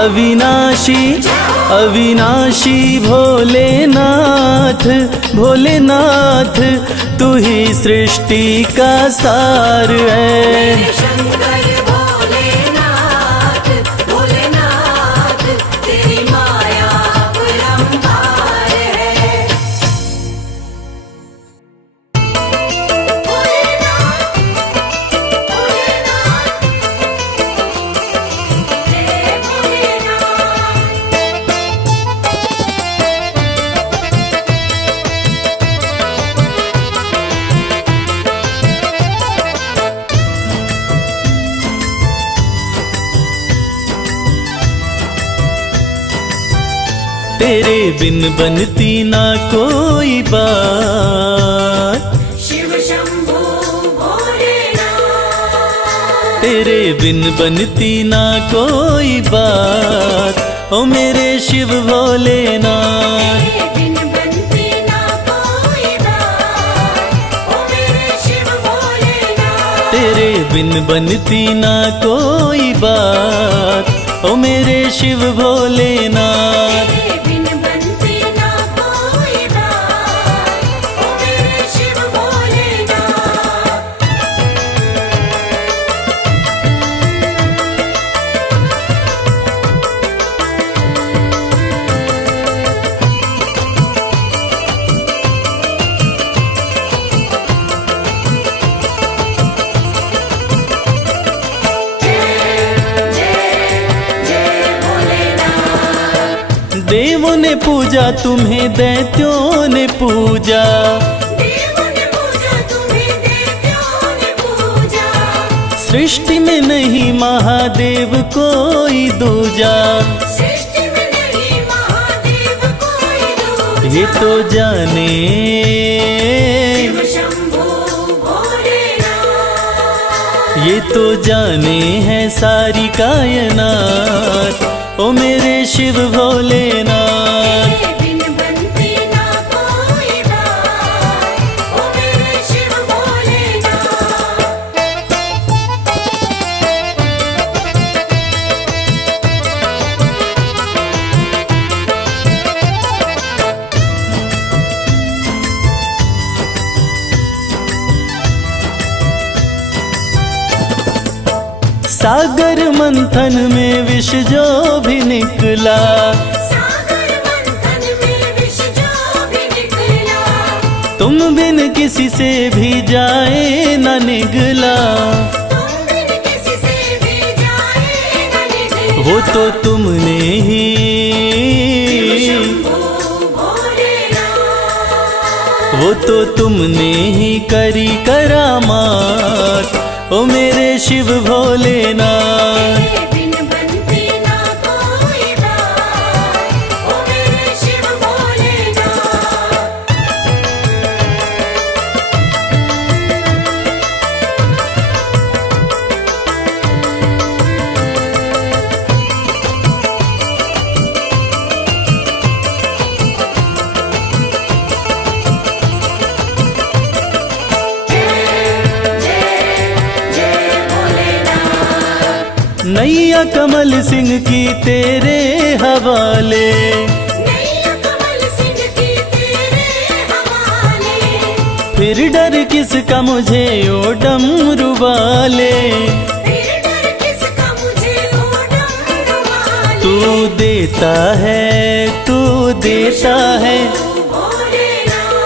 अविनाशी, अविनाशी भोलेनाथ, भोलेनाथ, तू ही सृष्टि का सार है। मेरे शंकर भोलेनाथ, भोलेनाथ, तेरी माया अपरंपार है। भोलेनाथ, भोलेनाथ, जय भोलेनाथ। तेरे बिन बनती ना कोई बात, शिव शंभो भोलेनाथ, तेरे बिन बनती ना कोई बात, ओ मेरे शिव भोलेनाथ। तेरे बिन बनती ना कोई बात, ओ मेरे शिव भोलेनाथ। तेरे बिन बनती ना कोई बात, ओ मेरे शिव भोलेनाथ। तेरे बिन बनती ना कोई बात, ओ मेरे शिव भोलेनाथ। देवों ने पूजा तुम्हें, दैत्यों ने पूजा, देवों ने पूजा तुम्हें, दैत्यों ने पूजा। सृष्टि में नहीं महादेव कोई दूजा। सृष्टि में नहीं महादेव कोई दूजा। ये तो जाने, शिव शंभो भोलेनाथ, ये तो जाने है सारी कायनात, ओ मेरे शिव भोलेनाथ। तेरे बिन बनती ना कोई बात, ओ मेरे शिव भोलेनाथ। सागर मंथन में विष जो भी निकला, सागर मंथन में विष जो भी निकला, तुम बिन किसी से भी जाए न निगला। तुम बिन किसी से भी जाए न निकला। वो तो तुमने ही, शंभो भोलेनाथ, वो तो तुमने ही करी करामात, ओ मेरे शिव भोलेनाथ। तेरे बिन बनती ना कोई बात, ओ मेरे शिव भोलेनाथ। नैया कमल सिंह की तेरे हवाले, नैया कमल सिंह की तेरे हवाले, फिर डर किसका मुझे ओ डमरू वाले, फिर डर किसका मुझे ओ डमरू वाले। तू देता है, तू देता है, तू भोलेनाथ,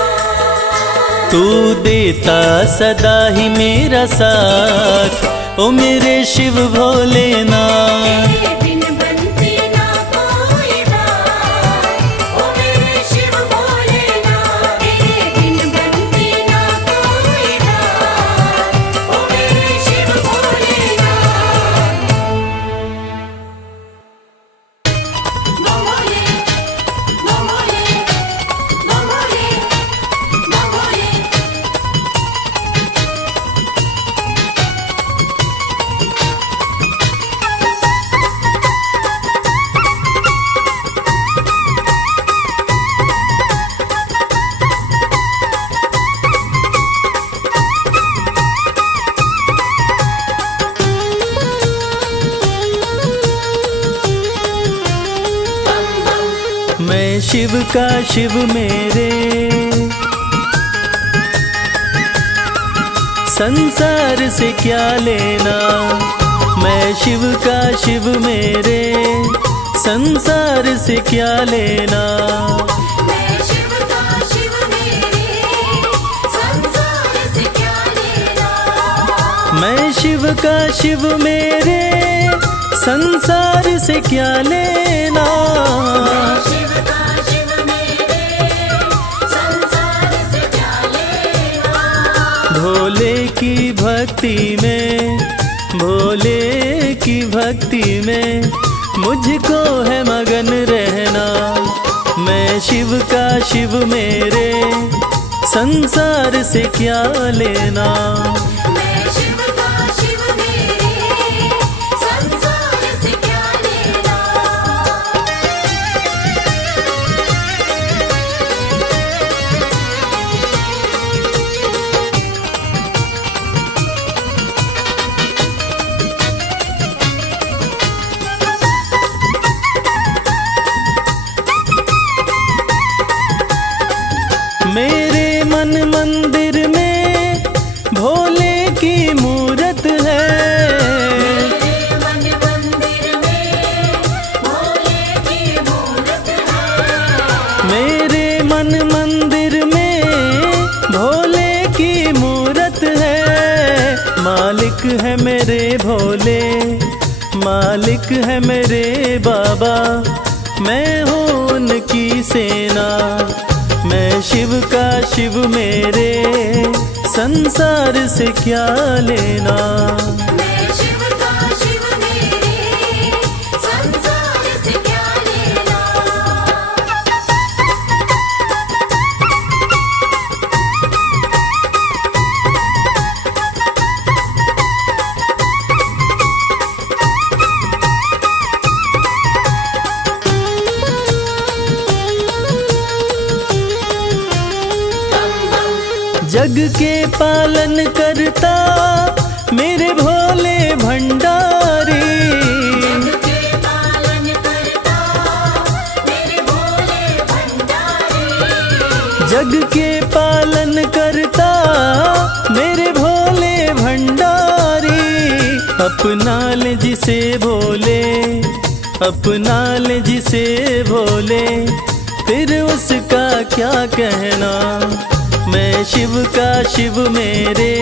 तू देता सदा ही मेरा साथ, ओ मेरे शिव भोलेनाथ। तेरे बिन बनती ना कोई बात, ओ मेरे शिव भोलेनाथ। तेरे बिन बनती ना कोई बात, ओ मेरे शिव भोलेनाथ। बम भोले, बम भोले, बम भोले, बम भोले। मैं शिव का शिव मेरे, संसार से क्या लेना। मैं शिव का शिव मेरे, संसार से क्या लेना। मैं शिव का शिव मेरे, संसार से क्या लेना। मैं शिव का शिव मेरे, संसार से क्या लेना। शिव का शिव मेरे, संसार से क्या लेना। भोले की भक्ति में, भोले की भक्ति में मुझको है मगन रहना। मैं शिव का शिव मेरे, संसार से क्या लेना। मैं शिव का शिव मेरे, संसार से क्या लेना। मेरे मन मंदिर में भोले की मूरत है। मेरे मन मंदिर में भोले की मूरत है। मेरे मन मंदिर में भोले की मूरत है। मालिक है मेरे भोले, मालिक है मेरे बाबा, मैं हूँ उनकी सेना। मैं शिव का शिव मेरे, संसार से क्या लेना। मैं शिव का शिव मेरे, संसार से क्या लेना। जग के पालन करता मेरे भोले भंडारी। के पालन करता मेरे भोले भंडारी। जग के पालन करता मेरे भोले भंडारी। अपना ले जिसे भोले, अपना ले जिसे भोले, फिर उसका क्या कहना। मैं शिव का शिव मेरे,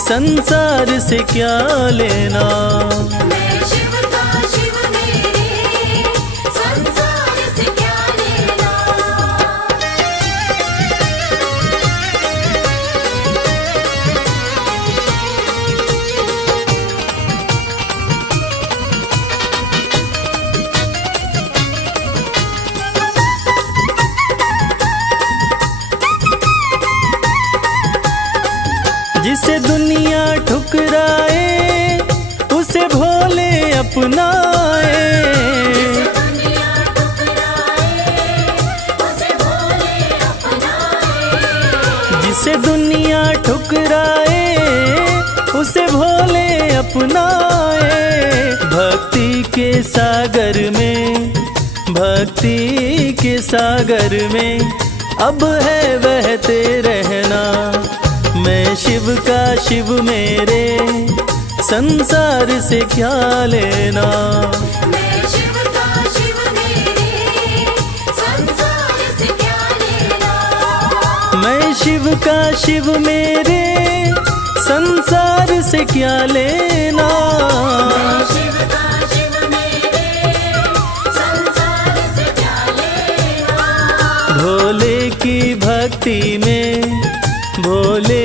संसार से क्या लेना। मैं शिव का शिव मेरे, संसार से क्या लेना। जिसे दुनिया ठुकराए उसे भोले अपनाए। दुनिया ठुकराए उसे भोले अपनाए। जिसे दुनिया ठुकराए उसे भोले अपनाए। भक्ति के सागर में, भक्ति के सागर में अब है बहते रहना। मैं शिव का शिव मेरे संसार से क्या लेना। मैं शिव का शिव मेरे संसार से क्या लेना। मैं शिव का शिव मेरे संसार से क्या लेना। मैं शिव का शिव मेरे संसार से क्या लेना। भोले की भक्ति में, भोले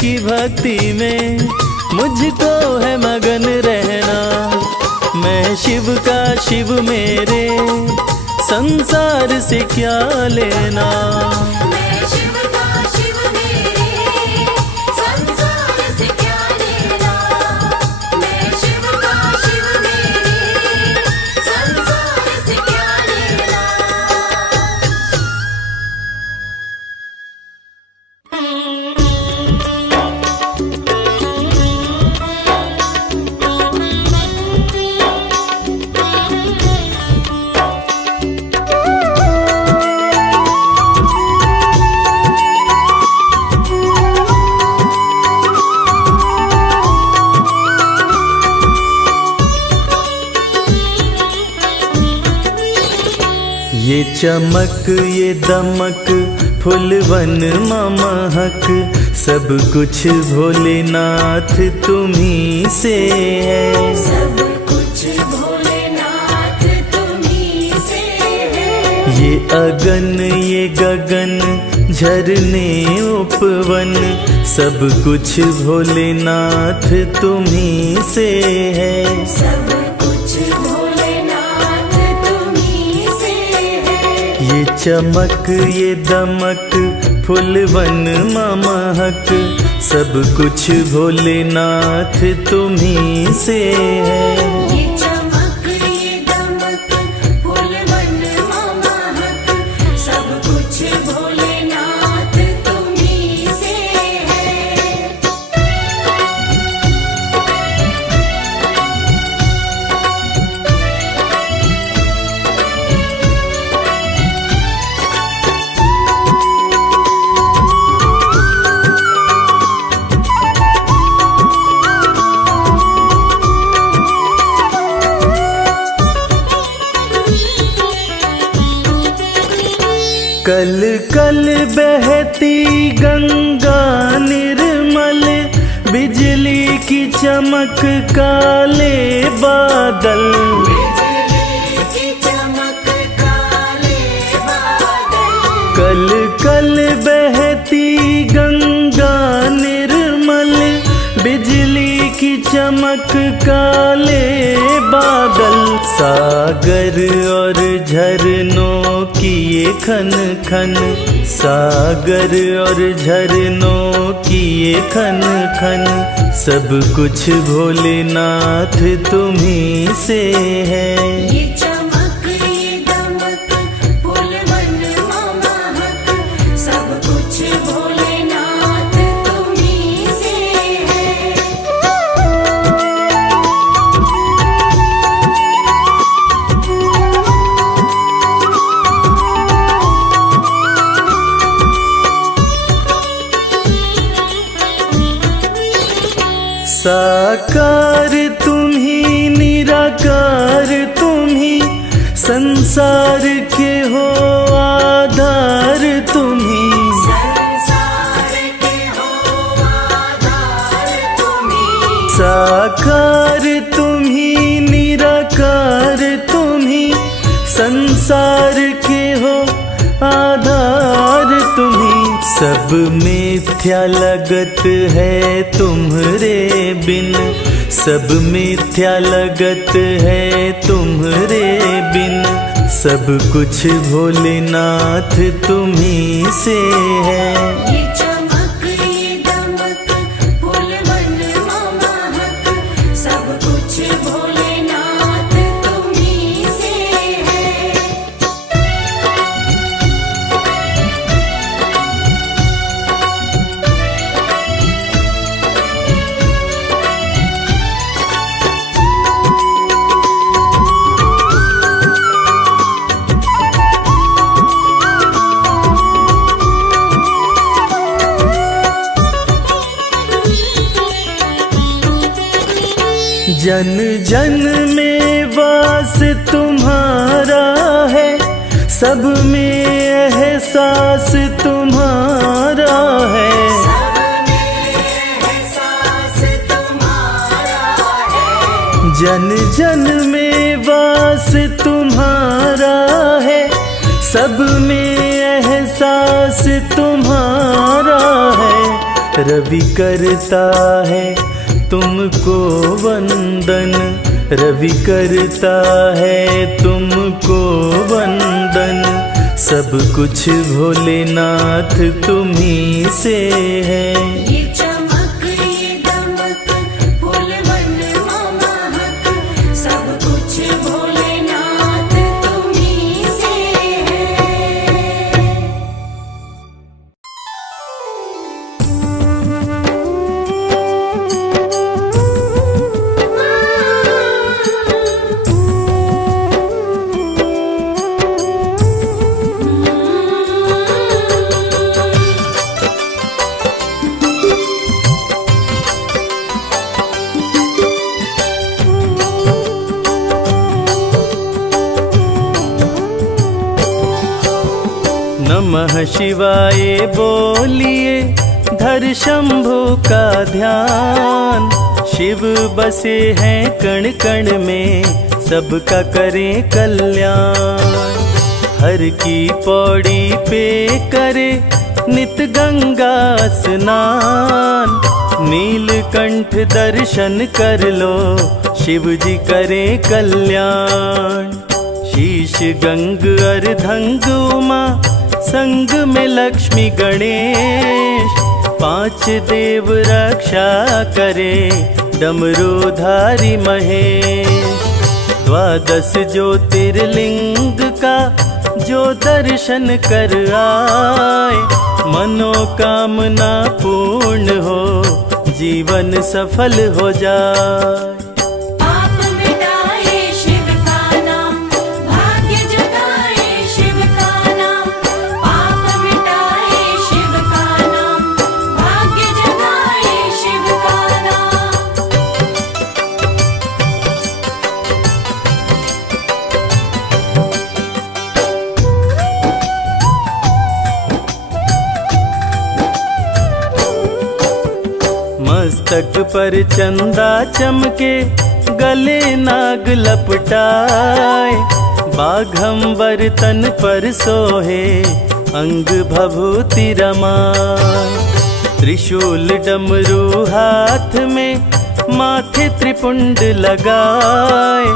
की भक्ति में मुझको है मगन रहना। मैं शिव का शिव मेरे संसार से क्या लेना। मैं शिव का शिव मेरे संसार से क्या लेना। मैं शिव का शिव मेरे संसार से क्या लेना। ये चमक ये दमक फुलवन महक सब कुछ भोलेनाथ तुम्ही से है। सब कुछ भोलेनाथ तुम्ही से है। ये अगन ये गगन झरने उपवन सब कुछ भोलेनाथ तुम्ही से है। सब कुछ भोलेनाथ तुम्ही से है। ये चमक ये दमक फुलवन महक सब कुछ भोलेनाथ तुम्ही से है। ये चमक ये दमक फूलवन महक सब कुछ भोलेनाथ तुम्ही से है। कल कल बहती गंगा निर्मल बिजली की चमक काले बादल। बिजली की चमक काले बादल। कल कल बहती गंगा निर्मल बिजली की चमक काले बादल। सागर और झरनों की ये खन खन, सागर और झरनों की ये खन खन सब कुछ भोलेनाथ तुम्ही से है। ये चमक ये दमक फूलवन महक सब कुछ भोलेनाथ तुम्ही से है। साकार तुम्ही निराकार तुम्ही संसार के हो आधार तुम्ही। संसार के हो आधार तुम्ही। साकार तुम्ही निराकार तुम्ही संसार के हो आधार तुम्ही। सब मिथ्या लगत है तुम्हरे बिन, सब मिथ्या लगत है तुम्हरे बिन सब कुछ भोलेनाथ तुम्ही से है। ये चमक ये दमक फूलवन महक सब कुछ भोलेनाथ तुम्ही से है। जन जन में वास तुम्हारा है, सब में एहसास तुम्हारा है। जन जन में वास तुम्हारा है, सब में एहसास तुम्हारा है। रवि करता है तुमको वंदन, रवि करता है तुमको वंदन। सब कुछ भोलेनाथ तुम्ही से है। ये चमक ये दमक फूलवन महक, सब कुछ भोलेनाथ तुम्ही से है। नमः शिवाय बोलिए धर शंभु का ध्यान। शिव बसे हैं कण कण में, सबका करें कल्याण। हर की पौड़ी पे करे नित गंगा स्नान। नीलकंठ दर्शन कर लो, शिव जी करें कल्याण। शीश गंग अर्धंग उमा, संग में लक्ष्मी गणेश। 5 देव रक्षा करे, डमरूधारी महेश। 12 ज्योतिर्लिंग का जो दर्शन कर आए, मनोकामना पूर्ण हो, जीवन सफल हो जाए। पाप मिटाए शिव का नाम, भाग्य जगाए शिव का नाम। पाप मिटाए शिव का नाम, भाग्य जगाए शिव का नाम। मस्तक पर चंदा चमके, गले नाग लपटाए। बाघंबर तन पर सोहे, अंग भभूति रमाए। त्रिशूल डमरू हाथ में, माथे त्रिपुंड लगाए।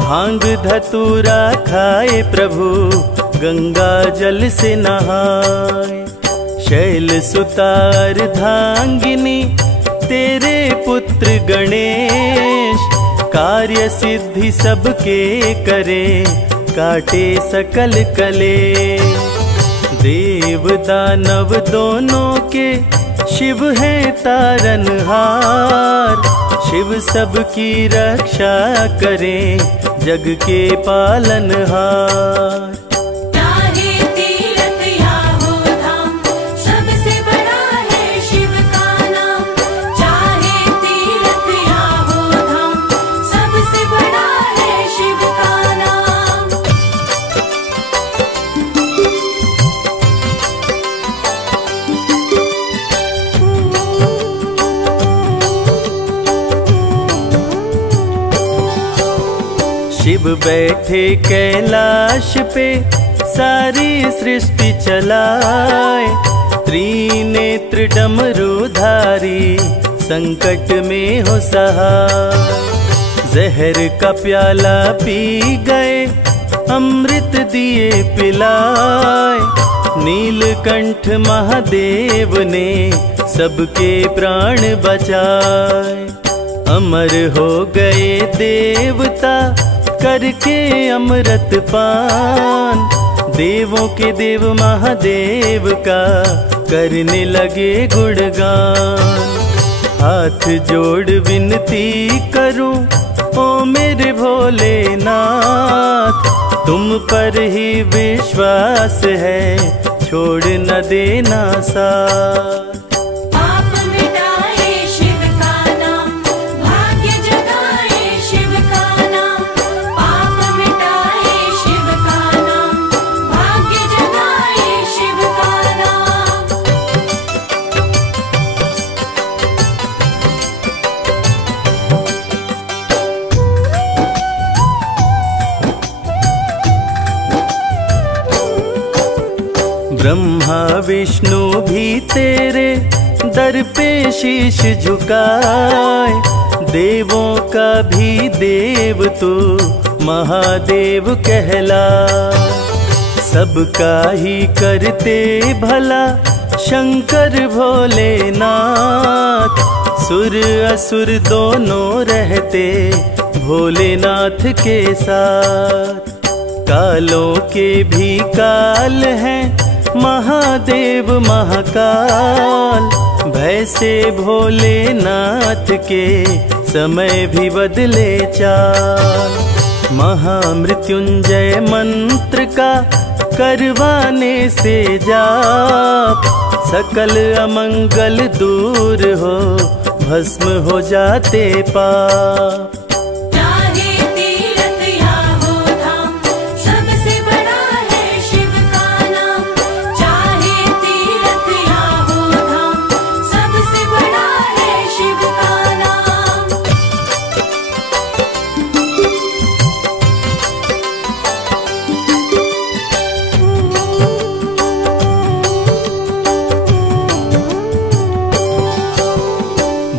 भांग धतूरा खाए प्रभु, गंगा जल से नहाए। शैल सुतार धांगिनी तेरे पुत्र गणेश। कार्य सिद्धि सबके करे, काटे सकल कलेश। देव दानव दोनों के शिव हैं तारनहार। शिव सबकी रक्षा करे, जग के पालनहार। चाहे तीर्थ या हो धाम, सबसे बड़ा है शिव का नाम। चाहे तीर्थ या हो धाम, सबसे बड़ा है शिव का नाम। शिव बैठे कैलाश पे, सारी सृष्टि चलाए। त्रिनेत्र डमरूधारी, संकट में हो सहाय। जहर का प्याला पी गए, अमृत दिए पिलाए। नीलकंठ महादेव ने सबके प्राण बचाए। अमर हो गए देवता, करके अमृत पान। देवों के देव महादेव का करने लगे गुणगान। हाथ जोड़ विनती करूं, ओ मेरे भोलेनाथ। तुम पर ही विश्वास है, छोड़ न देना साथ। पाप मिटाए शिव का नाम, भाग्य जगाए ब्रह्मा विष्णु भी तेरे दर पे शीश झुकाए, देवों का भी देव तू महादेव कहला। सबका ही करते भला शंकर भोलेनाथ, सुर असुर दोनों रहते भोलेनाथ के साथ। कालों के भी काल हैं महादेव महाकाल, भय से भोलेनाथ के समय भी बदले चाल। महामृत्युंजय मंत्र का करवाने से जाप, सकल अमंगल दूर हो भस्म हो जाते पाप। चाहे तीर्थ या हो धाम, सबसे बड़ा है शिव का नाम। चाहे तीर्थ या हो धाम, सबसे बड़ा है शिव का नाम।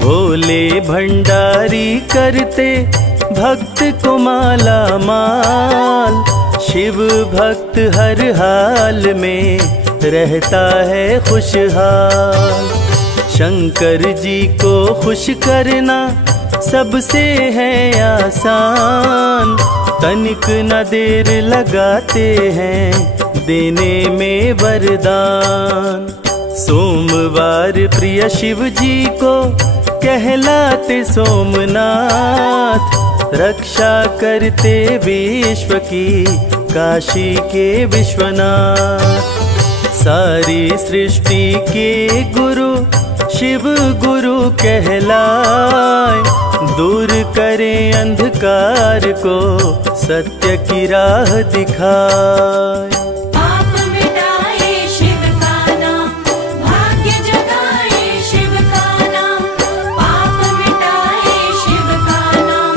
भोले भंडारी करते भक्त को माला माल, शिव भक्त हर हाल में रहता है खुशहाल। शंकर जी को खुश करना सबसे है आसान, तनिक न देर लगाते हैं देने में वरदान। सोमवार प्रिय शिव जी को कहलाते सोमनाथ, रक्षा करते विश्व की काशी के विश्वनाथ। सारी सृष्टि के गुरु शिव गुरु कहलाए, दूर करें अंधकार को सत्य की राह दिखाए। पाप मिटाए शिव का नाम, भाग्य जगाए शिव का नाम। पाप मिटाए शिव का नाम,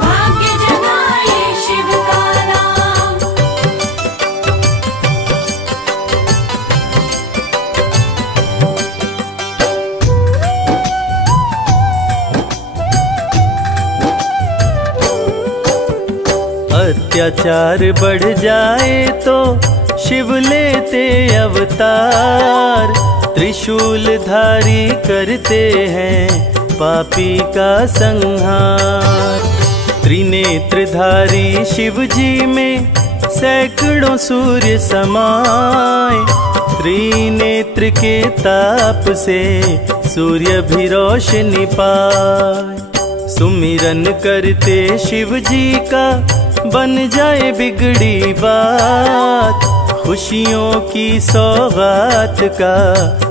भाग्य जगाए शिव का नाम। अत्याचार बढ़ जाए तो शिव लेते अवतार, त्रिशूल धारी करते हैं पापी का संहार। त्रिनेत्रधारी शिव जी में सैकड़ों सूर्य समाए, त्रिनेत्र के ताप से सूर्य भी रोशनी पाए। सुमिरन करते शिव जी का बन जाए बिगड़ी बात, खुशियों की सौगात का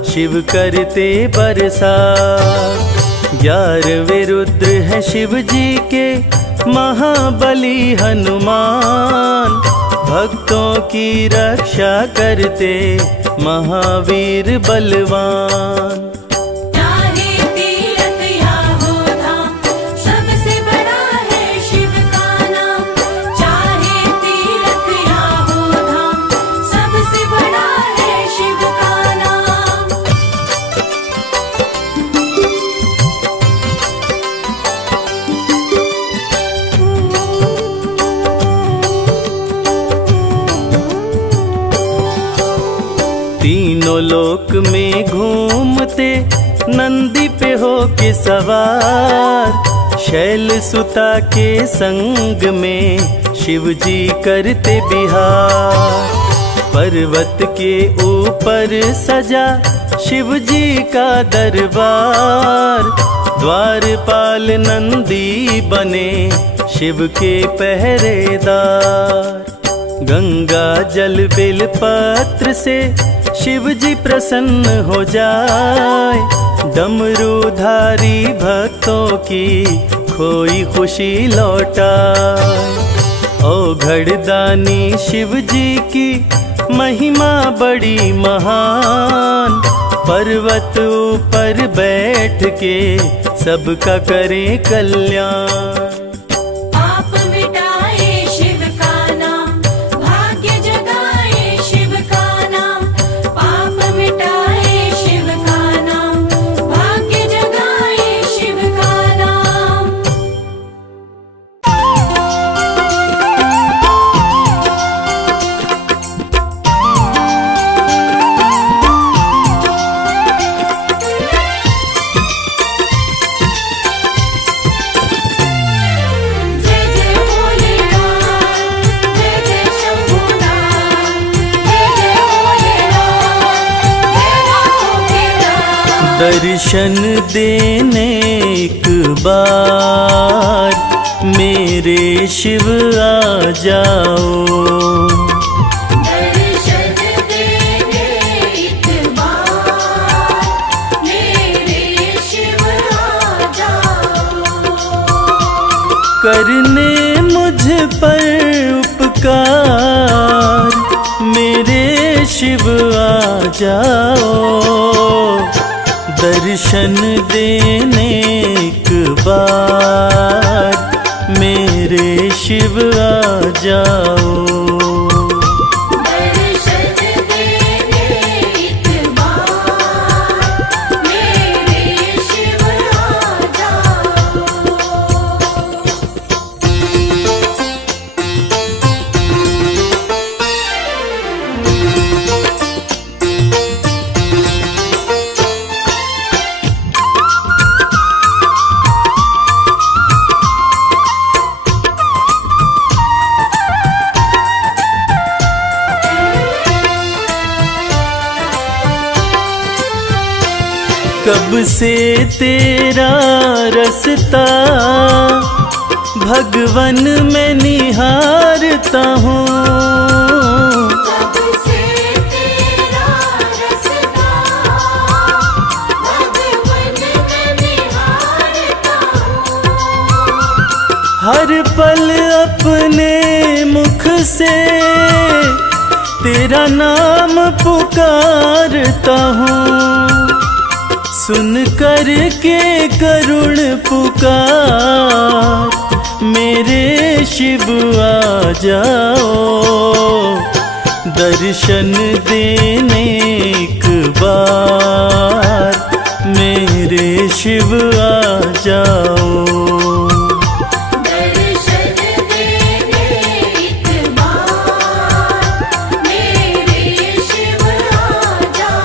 शिव करते बरसात। 11वें रुद्र है शिव जी के महाबली हनुमान, भक्तों की रक्षा करते महावीर बलवान। चाहे तीर्थ या हो धाम, सबसे बड़ा है शिव का नाम। चाहे तीर्थ या हो धाम, सबसे बड़ा है शिव का नाम। तीनों लोक में घूमते नंदी पे हो के सवार, शैल सुता के संग में शिव जी करते बिहार। पर्वत के ऊपर सजा शिव जी का दरबार, द्वारपाल नंदी बने शिव के पहरेदार। गंगा जल बेल पत्र से शिव जी प्रसन्न हो जाए, डमरूधारी भक्तों की खोई खुशी लौटाए। औघड़दानी शिव जी की महिमा बड़ी महान, पर्वत ऊपर बैठ के सबका करें कल्याण। पाप मिटाए शिव का नाम, भाग्य जगाए शिव का नाम। दर्शन देने एक बार मेरे शिव आ जाओ। दर्शन देने एक बार मेरे शिव आ जाओ। करने मुझ पर उपकार मेरे शिव आ जाओ। दर्शन देने एक बार मेरे शिव आ जाओ। दर्शन देने एक बार मेरे शिव आ जाओ। कब से तेरा रास्ता भगवन मैं निहारता हूँ। कब से तेरा रास्ता भगवन मैं निहारता हूँ। हर पल अपने मुख से तेरा नाम पुकारता हूँ। सुन कर के करुण पुकार मेरे शिव आ जाओ। दर्शन देने एक बार मेरे शिव आ जाओ। दर्शन देने एक बार मेरे शिव आ जाओ।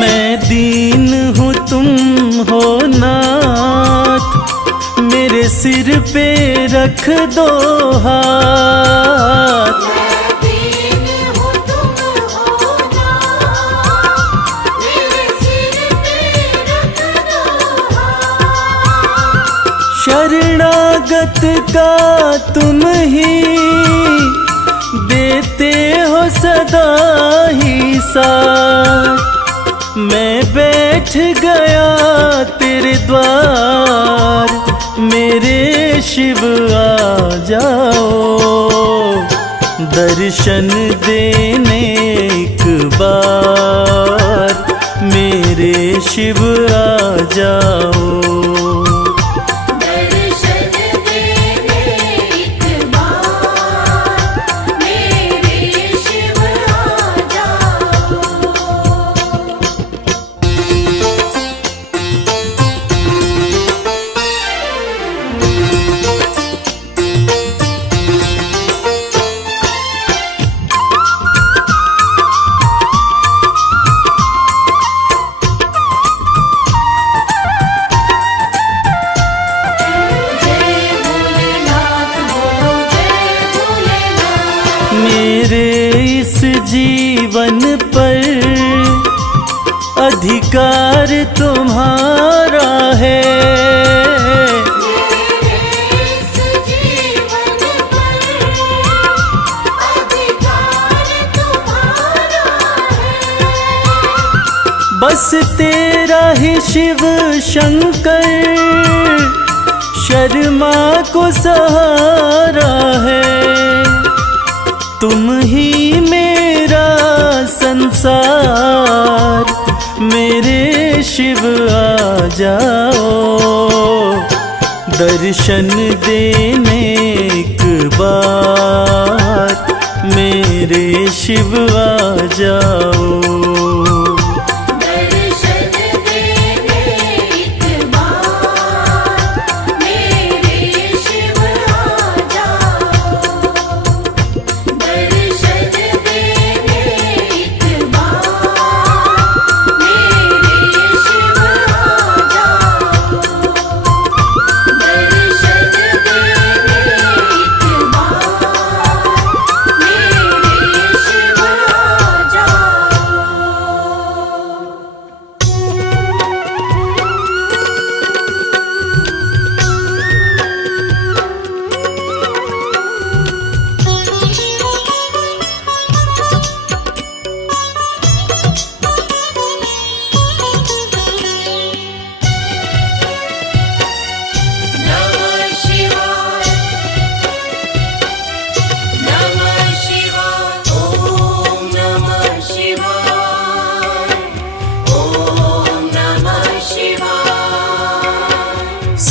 मैं दीन हूँ तुम हो नाथ मेरे सिर पे रख दो हाथ। मैं दीन हूँ तुम हो नाथ मेरे सिर पे रख दो हाथ। शरणागत का तुम ही देते हो सदा ही साथ। मैं बैठ गया तेरे द्वार मेरे शिव आ जाओ। दर्शन देने एक बार मेरे शिव आ जाओ। दर्शन देने एक बार मेरे शिव आ जाओ। जय भोलेनाथ बोलो जय भोलेनाथ। मेरे इस जीवन पर अधिकार तुम्हारा है। मेरे इस जीवन पर अधिकार तुम्हारा है। बस तेरा ही शिव शंकर शर्मा को सहारा है। तुम ही मेरा संसार मेरे शिव आ जाओ। दर्शन देने एक बार मेरे शिव आ जाओ। दर्शन देने एक बार मेरे शिव आ जाओ। दर्शन देने एक बार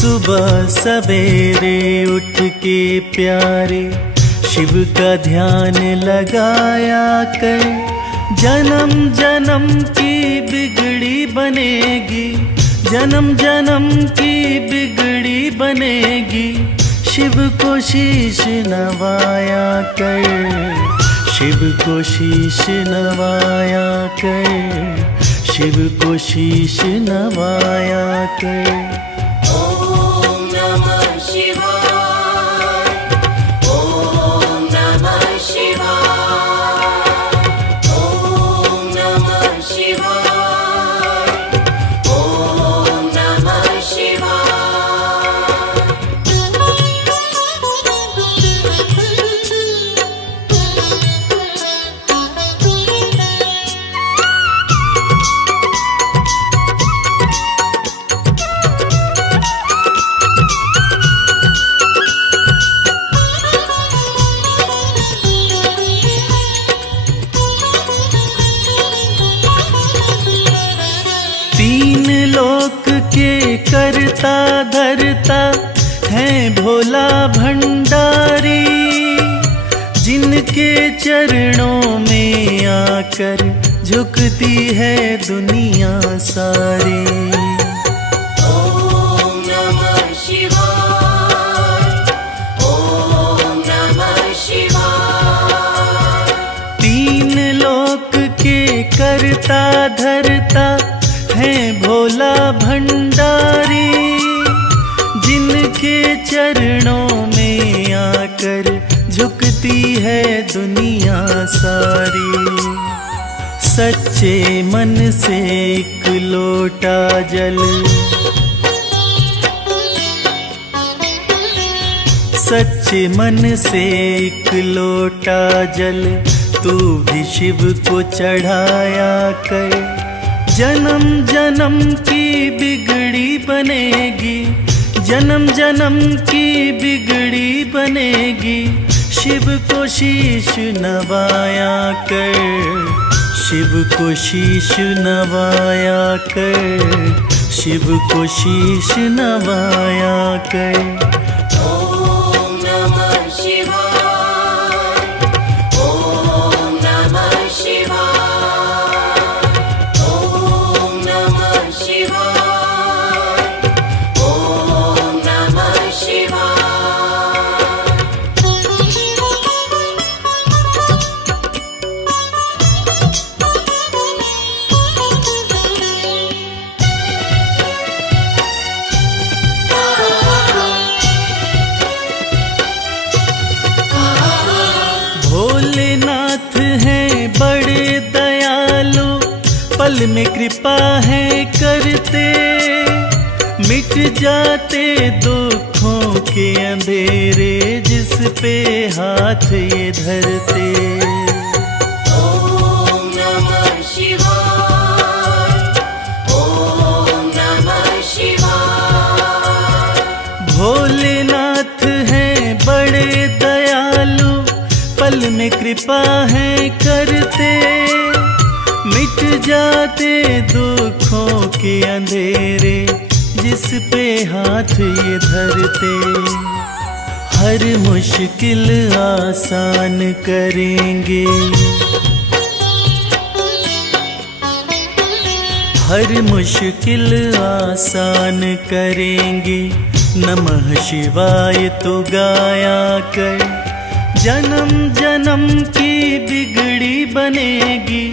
सुबह सवेरे उठ के प्यारे शिव का ध्यान लगाया कर, जन्म जन्म की बिगड़ी बनेगी, जन्म जन्म की बिगड़ी बनेगी। शिव को शीश नवाया कर, शिव को शीश नवाया कर, शिव को शीश नवाया कर। ॐ नमः शिवाय, ॐ नमः शिवाय, ॐ नमः शिवाय, ॐ नमः शिवाय। तीन लोक के करता धरता है भोला भंडारी, जिनके चरणों में आकर झुकती है दुनिया सारी। ॐ नमः शिवाय, ॐ नमः शिवाय। तीन लोक के करता धरता है भोला भंडारी, जिनके चरणों में आकर झुकती है दुनिया सारी। सच्चे मन से एक लोटा जल, सच्चे मन से एक लोटा जल तू भी शिव को चढ़ाया कर, जन्म जन्म की बिगड़ी बनेगी, जन्म जन्म की बिगड़ी बनेगी। शिव को शीश नवाया कर, शिव को शीश नवाया कर, शिव को शीश नवाया कर। ॐ नमः शिवाय, ॐ नमः शिवाय, ॐ नमः शिवाय, ॐ नमः शिवाय। भोलेनाथ हैं बड़े दयालु, पल में कृपा है करते, मिट जाते दुखों के अंधेरे जिस पे हाथ ये धरते। ॐ नमः शिवाय, ॐ नमः शिवाय। भोलेनाथ हैं बड़े दयालु, पल में कृपा है करते, मिट जाते दुखों के अंधेरे जिस पे हाथ ये धरते। हर मुश्किल आसान करेंगे, हर मुश्किल आसान करेंगे। नमः शिवाय तो गाया कर, जन्म जन्म की बिगड़ी बनेगी,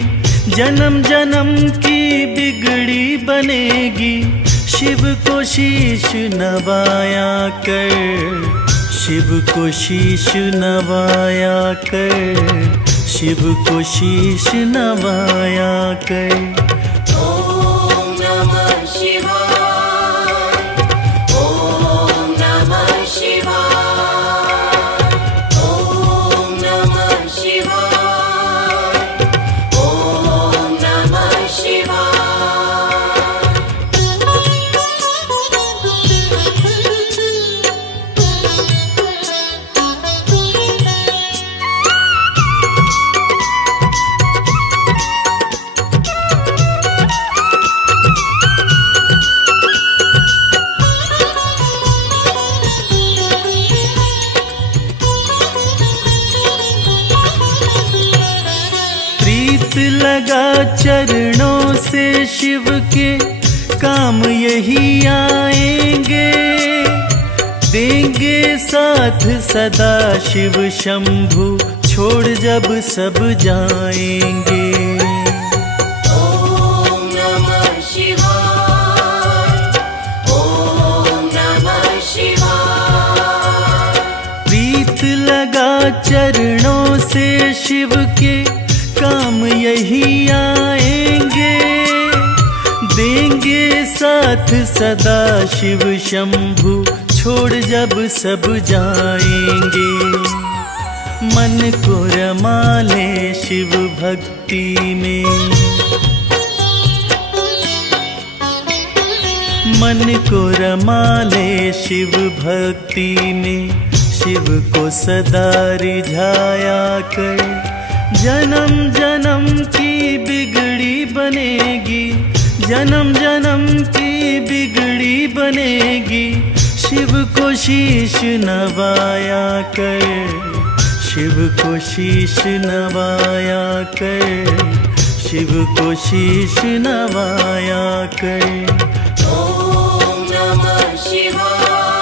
जन्म जन्म की बिगड़ी बनेगी। शिव को शीश नवाया कर, शिव को शीश नवाया कर, शिव को शीश नवाया कर। ॐ नमः शिवाय, ॐ नमः शिवाय, ॐ नमः शिवाय, ॐ नमः शिवाय। लगा चरणों से शिव के काम यही आएंगे, देंगे साथ सदा शिव शंभु छोड़ जब सब जाएंगे। ओम नमः शिवाय, ओम नमः शिवाय। प्रीत लगा चरणों से शिव के काम यही आएंगे, देंगे साथ सदा शिव शंभु छोड़ जब सब जाएंगे। मन को रमा ले शिव भक्ति में, मन को रमा ले शिव भक्ति में, शिव को सदा रिझाया कर। जन्म जन्म की बिगड़ी बनेगी, जन्म जन्म की बिगड़ी बनेगी, शिव को शीश नवाया कर, शिव को शीश नवाया कर, शिव को शीश नवाया कर। ओम नमः शिवाय।